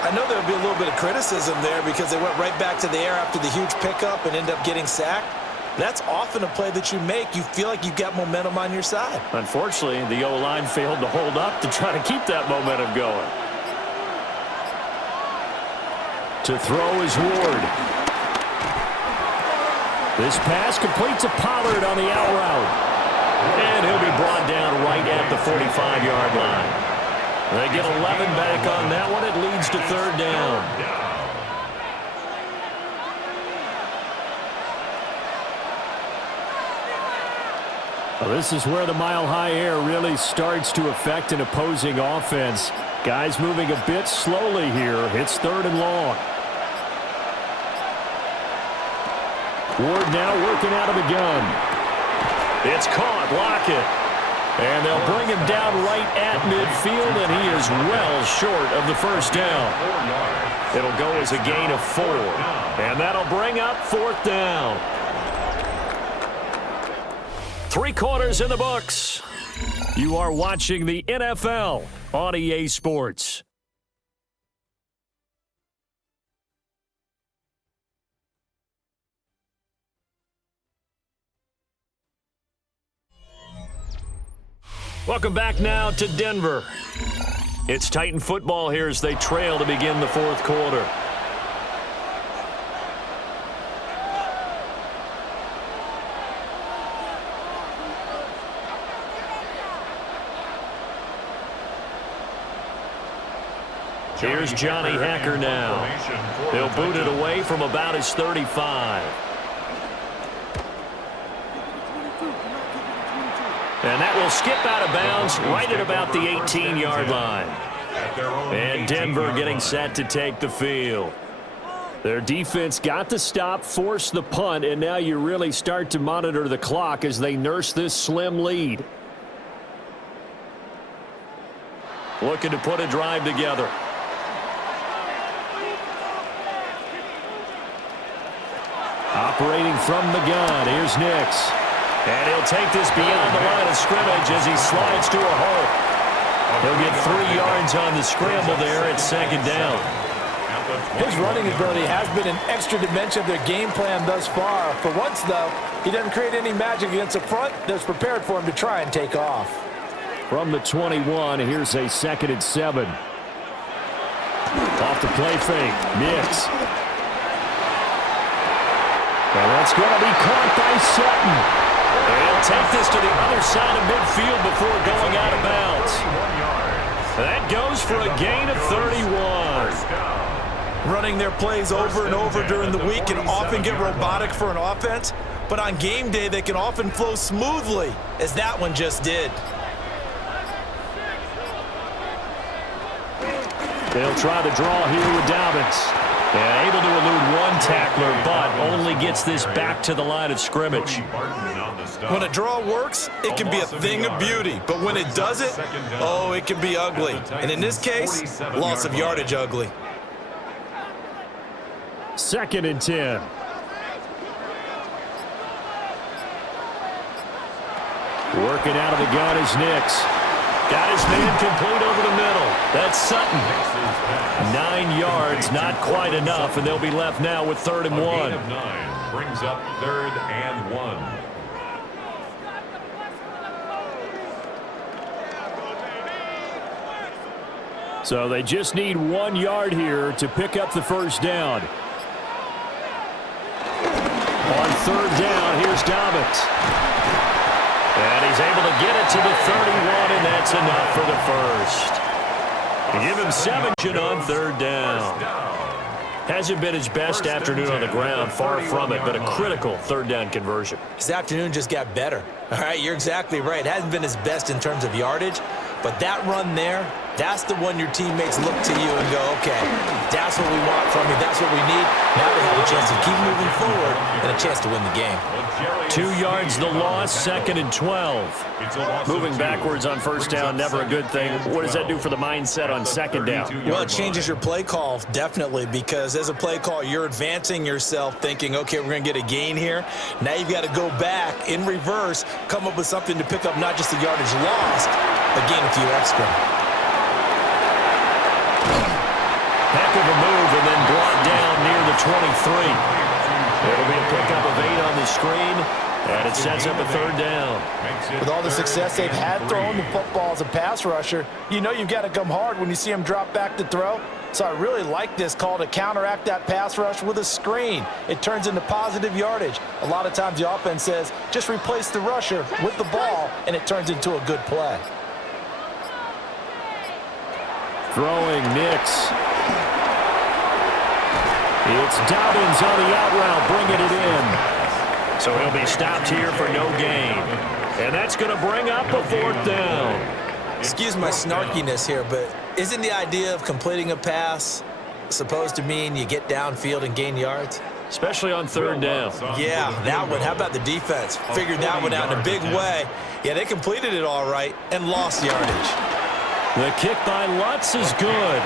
I know there'll be a little bit of criticism there because they went right back to the air after the huge pickup and end up getting sacked. That's often a play that you make. You feel like you've got momentum on your side. Unfortunately, the O-line failed to hold up to try to keep that momentum going. To throw is Ward. This pass completes a Pollard on the out route. And he'll be brought down right at the 45-yard line. They get 11 back on that one. It leads to 3rd down. Well, this is where the mile-high air really starts to affect an opposing offense. Guys moving a bit slowly here. It's 3rd and long. Ward now working out of the gun. It's caught. Lockett. And they'll bring him down right at midfield, and he is well short of the 1st down. It'll go as a gain of 4. And that'll bring up 4th down. 3 quarters in the books. You are watching the NFL on EA Sports. Welcome back now to Denver. It's Titan football here as they trail to begin the 4th quarter. Here's Johnny Hacker now. He'll boot it away from about his 35. And that will skip out of bounds right at about the 18-yard line. And Denver getting set to take the field. Their defense got the stop, forced the punt, and now you really start to monitor the clock as they nurse this slim lead. Looking to put a drive together. Operating from the gun, here's Nix. And he'll take this beyond the line of scrimmage as he slides to a halt. He'll get 3 yards on the scramble there at 2nd down. His running ability has been an extra dimension of their game plan thus far. For once, though, he doesn't create any magic against the front that's prepared for him to try and take off. From the 21, here's a 2nd and 7. Off the play fake, Nix. And that's going to be caught by Sutton. He'll take this to the other side of midfield before going out of bounds. That goes for a gain of 31. Running their plays over and over during the week can often get robotic for an offense, but on game day they can often flow smoothly, as that one just did. They'll try the draw here with Dobbins. And able to elude one tackler, but only gets this back to the line of scrimmage. When a draw works, it can be a thing of beauty. But when it doesn't, oh, it can be ugly. And in this case, loss of yardage ugly. 2nd and 10. Working out of the gun is Nix. Got his man complete over the middle. That's Sutton. 9 yards, not quite enough, and they'll be left now with 3rd and 1. Gain of 9 brings up 3rd and 1. So they just need 1 yard here to pick up the first down. On 3rd down, here's Dobbins. And he's able to get it to the 31, and that's enough for the first. Give him 7 on 3rd down. Hasn't been his best afternoon on the ground, far from it, but a critical 3rd down conversion. His afternoon just got better. All right, you're exactly right. It hasn't been his best in terms of yardage, but that run there, that's the one your teammates look to you and go, okay, that's what we want from you. That's what we need. Now they have a chance to keep moving forward and a chance to win the game. 2 yards the loss, 2nd and 12. Moving backwards on 1st down, never a good thing. What does that do for the mindset on 2nd down? Well, it changes your play call, definitely, because as a play call, you're advancing yourself thinking, okay, we're going to get a gain here. Now you've got to go back in reverse, come up with something to pick up not just the yardage lost, but gain a few extra. Heck of a move, and then brought down near the 23. It'll be a pickup of 8 on the screen, and it sets up a 3rd down. With all the success they've had throwing the football as a pass rusher, you know you've got to come hard when you see him drop back to throw. So I really like this call to counteract that pass rush with a screen. It turns into positive yardage. A lot of times the offense says, just replace the rusher with the ball, and it turns into a good play. Throwing Nix. It's Dobbins on the out route, bringing it in. So he'll be stopped here for no gain. And that's going to bring up a 4th down. Excuse my snarkiness here, but isn't the idea of completing a pass supposed to mean you get downfield and gain yards? Especially on 3rd down. Yeah, that one. How about the defense? Figured that one out in a big way. Yeah, they completed it all right and lost yardage. The kick by Lutz is good.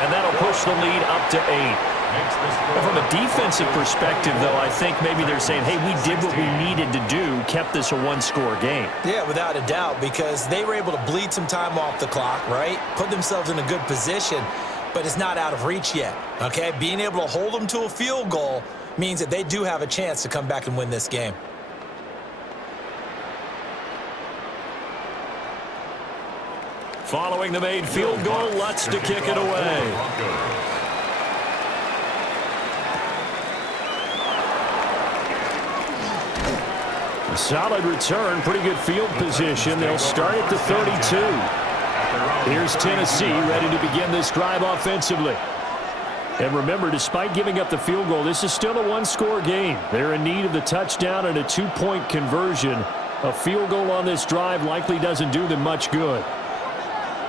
And that'll push the lead up to 8. Well, from a defensive perspective, though, I think maybe they're saying, hey, we did what we needed to do, kept this a 1-score game. Yeah, without a doubt, because they were able to bleed some time off the clock, right? Put themselves in a good position, but it's not out of reach yet, okay? Being able to hold them to a field goal means that they do have a chance to come back and win this game. Following the made field goal, Lutz to kick it away. Solid return, pretty good field position. They'll start at the 32. Here's Tennessee ready to begin this drive offensively. And remember, despite giving up the field goal, this is still a 1-score game. They're in need of the touchdown and a 2-point conversion. A field goal on this drive likely doesn't do them much good.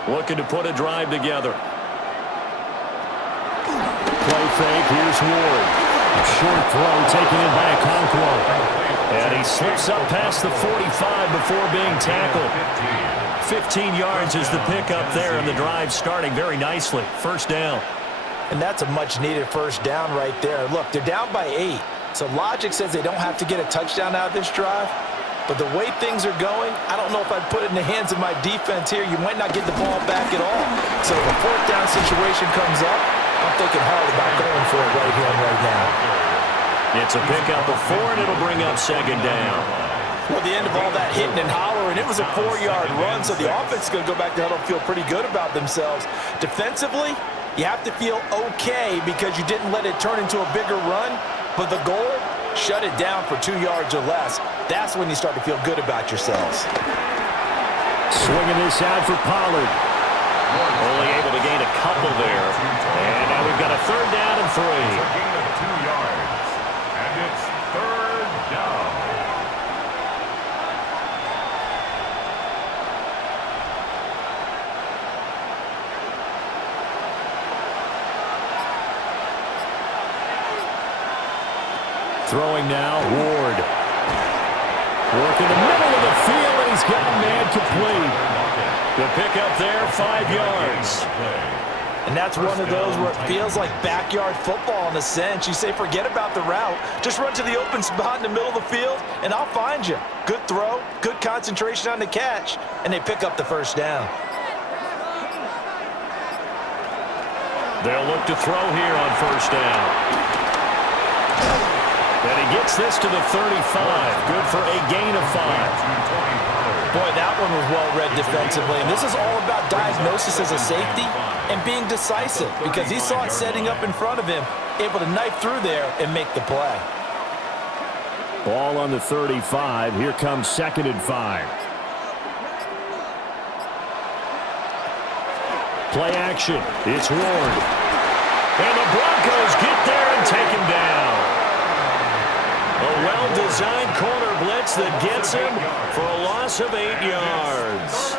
Looking to put a drive together. Play fake, here's Ward. Short throw taken in by Okonkwo. And he slips up past the 45 before being tackled. 15 yards is the pickup there, and the drive starting very nicely. 1st down. And that's a much-needed 1st down right there. Look, they're down by 8. So logic says they don't have to get a touchdown out of this drive. But the way things are going, I don't know if I'd put it in the hands of my defense here. You might not get the ball back at all. So if a 4th down situation comes up, I'm thinking hard about going for it right here and right now. It's a pickup of 4, and it'll bring up 2nd down. Well, the end of all that hitting and hollering, it was a 4-yard run, so the offense is going to go back to huddle and feel pretty good about themselves. Defensively, you have to feel okay because you didn't let it turn into a bigger run, but the goal, shut it down for 2 yards or less. That's when you start to feel good about yourselves. Swinging this out for Pollard. Only able to gain a couple there. And now we've got a 3rd down and 3. Gain of 2 yards. And it's 3rd down. Throwing now, Ward. Work in the middle of the field, and he's got a man complete. The pickup there, 5 yards. And that's one of those where it feels like backyard football in a sense. You say, forget about the route. Just run to the open spot in the middle of the field, and I'll find you. Good throw, good concentration on the catch, and they pick up the first down. They'll look to throw here on first down. And he gets this to the 35. Good for a gain of 5. Boy, that one was well read defensively. And this is all about diagnosis as a safety and being decisive because he saw it setting up in front of him, able to knife through there and make the play. Ball on the 35. Here comes 2nd and 5. Play action. It's Ward. And the Broncos get there and take him down. A well-designed corner blitz that gets him for a loss of 8 yards.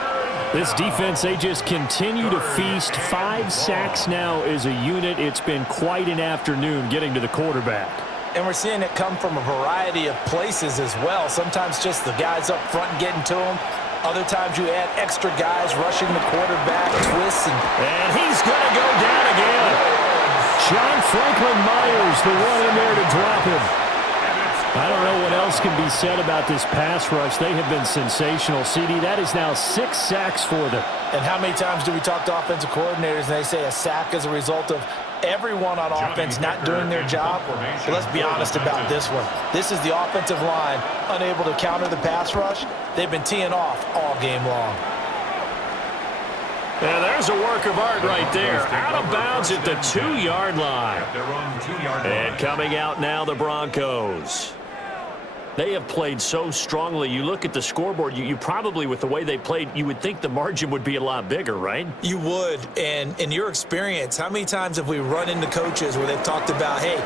This defense, they just continue to feast. 5 sacks now as a unit. It's been quite an afternoon getting to the quarterback. And we're seeing it come from a variety of places as well. Sometimes just the guys up front getting to him. Other times you add extra guys rushing the quarterback, twists. And he's going to go down again. John Franklin Myers, the one in there to drop him. I don't know what else can be said about this pass rush. They have been sensational. CD, that is now 6 sacks for them. And how many times do we talk to offensive coordinators and they say a sack is a result of everyone on offense not doing their job? But let's be honest about this one. This is the offensive line unable to counter the pass rush. They've been teeing off all game long. And there's a work of art right there. Out of bounds at the 2-yard line. And coming out now, the Broncos. They have played so strongly. You look at the scoreboard, you probably, with the way they played, you would think the margin would be a lot bigger, right? You would. And in your experience, how many times have we run into coaches where they've talked about, hey,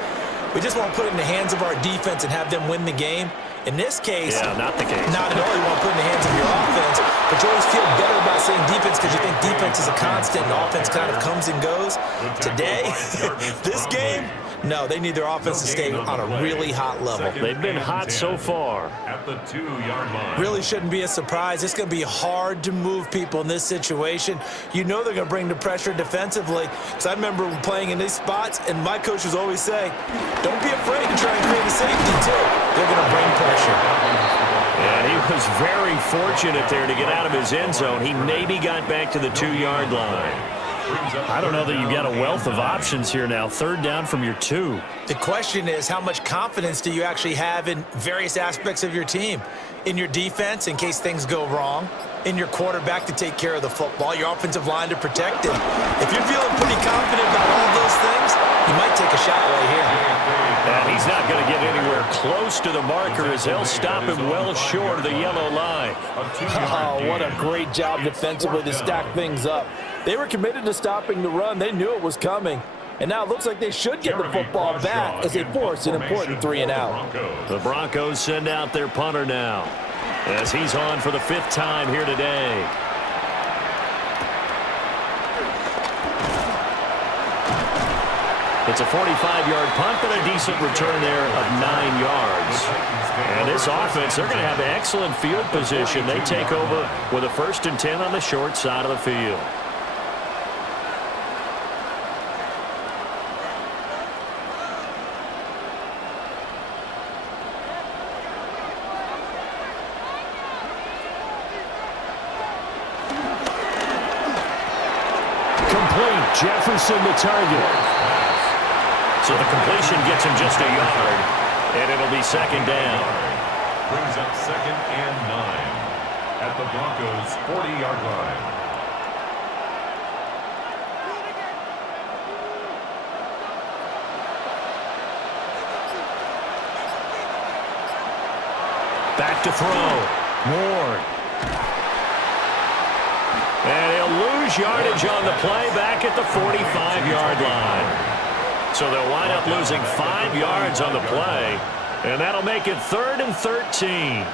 we just want to put it in the hands of our defense and have them win the game? In this case, not the case. Not at all. You want to put it in the hands of your offense, but you always feel better about saying defense because you think defense is a constant and offense kind of comes and goes. Today, this game, no, they need their offense to stay on a really hot level. They've been hot so far. At the 2-yard line. Really shouldn't be a surprise. It's going to be hard to move people in this situation. You know they're going to bring the pressure defensively. Because I remember playing in these spots, and my coach was always saying, don't be afraid to try and create a safety, too. They're going to bring pressure. And he was very fortunate there to get out of his end zone. He maybe got back to the 2-yard line. I don't know that you've got a wealth of options here now. 3rd down from your 2. The question is, how much confidence do you actually have in various aspects of your team? In your defense, in case things go wrong. In your quarterback to take care of the football. Your offensive line to protect him. If you're feeling pretty confident about all those things, you might take a shot right here. And he's not going to get anywhere close to the marker as they'll stop him well short of the yellow line. Oh, what a great job defensively to stack things up. They were committed to stopping the run. They knew it was coming. And now it looks like they should get the football back as they force an important 3-and-out. The Broncos send out their punter now as he's on for the 5th time here today. It's a 45-yard punt, but a decent return there of 9 yards. And this offense, they're going to have excellent field position. They take over with a 1st and 10 on the short side of the field. Jefferson the target. So the completion gets him just a yard, and it'll be 2nd down. Brings up 2nd and 9 at the Broncos' 40-yard line. Back to throw. Ward. And he'll lose yardage on the play back at the 45-yard line. So they'll wind up losing 5 yards on the play, and that'll make it 3rd and 13.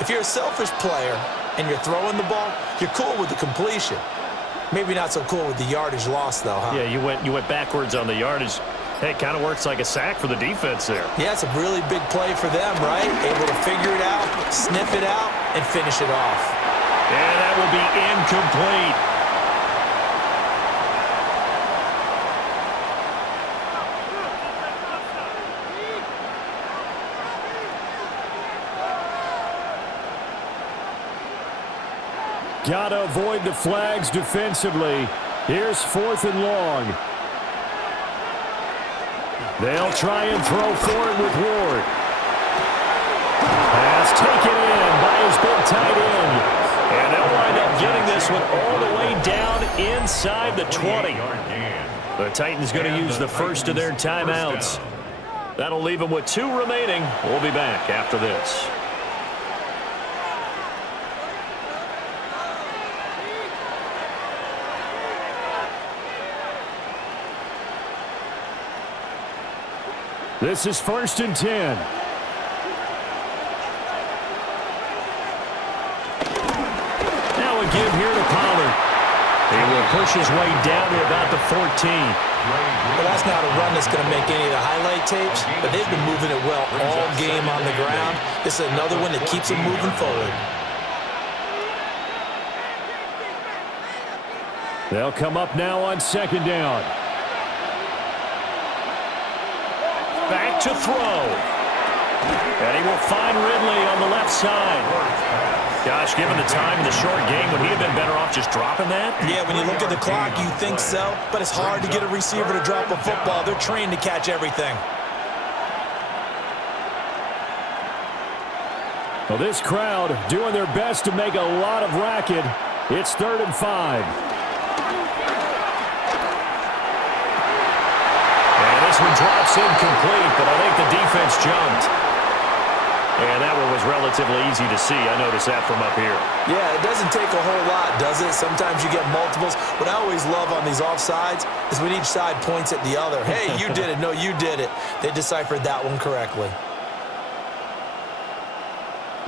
If you're a selfish player and you're throwing the ball, you're cool with the completion. Maybe not so cool with the yardage loss, though, huh? Yeah, you went backwards on the yardage. Hey, it kind of works like a sack for the defense there. Yeah, it's a really big play for them, right? Able to figure it out, sniff it out, and finish it off. And that will be incomplete. Got to avoid the flags defensively. Here's 4th and long. They'll try and throw for it with Ward. Pass taken in by his big tight end. And they'll wind up getting this one all the way down inside the 20. The Titans going to use the first of their timeouts. That'll leave them with 2 remaining. We'll be back after this. This is 1st and 10. Now a give here to Pollard. He will push his way down to about the 14. Well, that's not a run that's going to make any of the highlight tapes, but they've been moving it well all game on the ground. This is another one that keeps them moving forward. They'll come up now on 2nd down. Back to throw. And he will find Ridley on the left side. Gosh, given the time in the short game, would he have been better off just dropping that? Yeah, when you look at the clock, you think so, but it's hard to get a receiver to drop a football. They're trained to catch everything. Well, this crowd doing their best to make a lot of racket. It's 3rd and 5. This one drops incomplete, but I think the defense jumped. And that one was relatively easy to see. I noticed that from up here. Yeah, it doesn't take a whole lot, does it? Sometimes you get multiples. What I always love on these offsides is when each side points at the other. Hey, you did it. No, you did it. They deciphered that one correctly.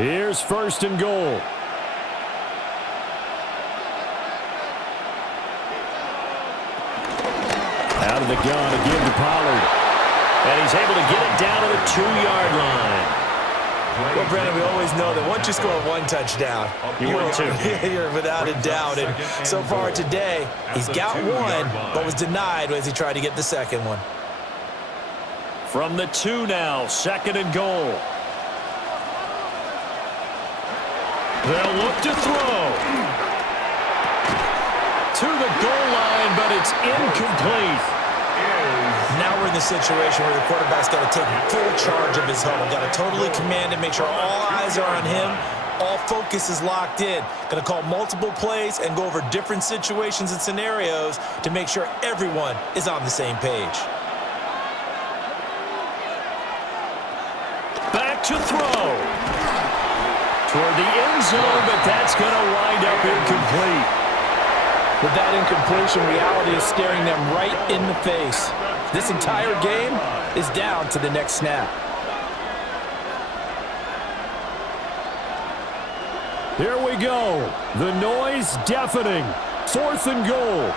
Here's 1st and goal. Out of the gun again to Pollard. And he's able to get it down to the 2-yard line. Well, Brandon, we always know that once you score 1 touchdown, you're without a doubt. And so far today, he's got 1, but was denied as he tried to get the 2nd one. From the 2 now, 2nd and goal. They'll look to throw. To the goal line, but it's incomplete. Now we're in the situation where the quarterback's got to take full charge of his huddle. Got to totally command it, make sure all eyes are on him. All focus is locked in. Going to call multiple plays and go over different situations and scenarios to make sure everyone is on the same page. Back to throw. Toward the end zone, but that's going to wind up incomplete. With that incompletion, reality is staring them right in the face. This entire game is down to the next snap. Here we go. The noise deafening. 4th and goal.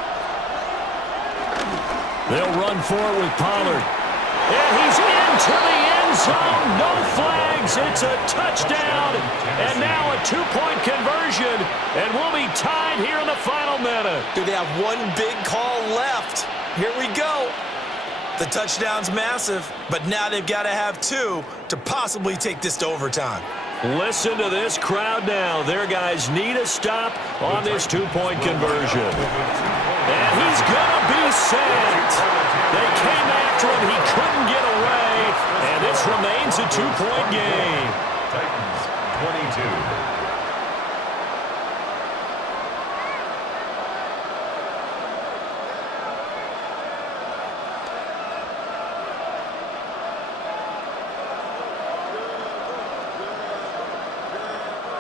They'll run for it with Pollard. And he's into the end zone. No flags. It's a touchdown. And now a 2-point conversion. And we'll be tied here in the final minute. Do they have 1 big call left? Here we go. The touchdown's massive, but now they've got to have 2 to possibly take this to overtime. Listen to this crowd now. Their guys need a stop on this 2-point conversion. And he's going to be sent. They came after him. He couldn't get away. And this remains a 2-point game. Titans 22.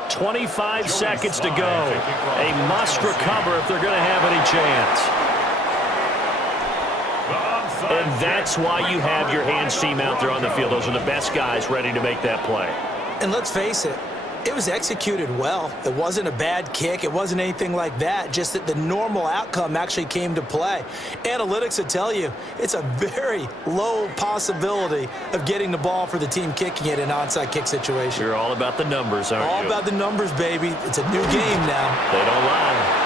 25 seconds to go. A must recover if they're going to have any chance. And that's why you have your hands team out there on the field. Those are the best guys ready to make that play. And let's face it, It was executed well. It wasn't a bad kick. It wasn't anything like that, just that the normal outcome actually came to play. Analytics will tell you it's a very low possibility of getting the ball for the team kicking it in an onside kick situation. You're all about the numbers, aren't you? All about the numbers, baby. It's a new game now. They don't lie.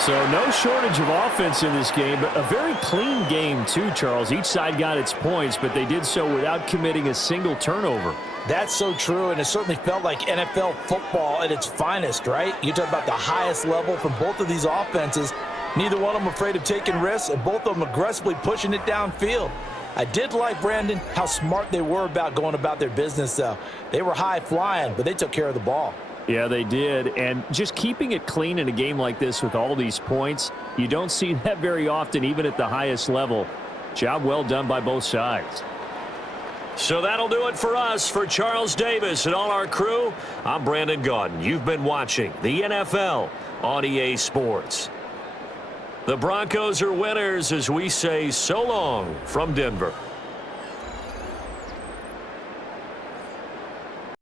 So no shortage of offense in this game, but a very clean game too, Charles. Each side got its points, but they did so without committing a single turnover. That's so true, and it certainly felt like NFL football at its finest, right? You talk about the highest level from both of these offenses. Neither one of them afraid of taking risks, and both of them aggressively pushing it downfield. I did like, Brandon, how smart they were about going about their business, though. They were high-flying, but they took care of the ball. Yeah, they did, and just keeping it clean in a game like this with all these points, you don't see that very often, even at the highest level. Job well done by both sides. So that'll do it for us. For Charles Davis and all our crew, I'm Brandon Gaudin. You've been watching the NFL on EA Sports. The Broncos are winners as we say so long from Denver.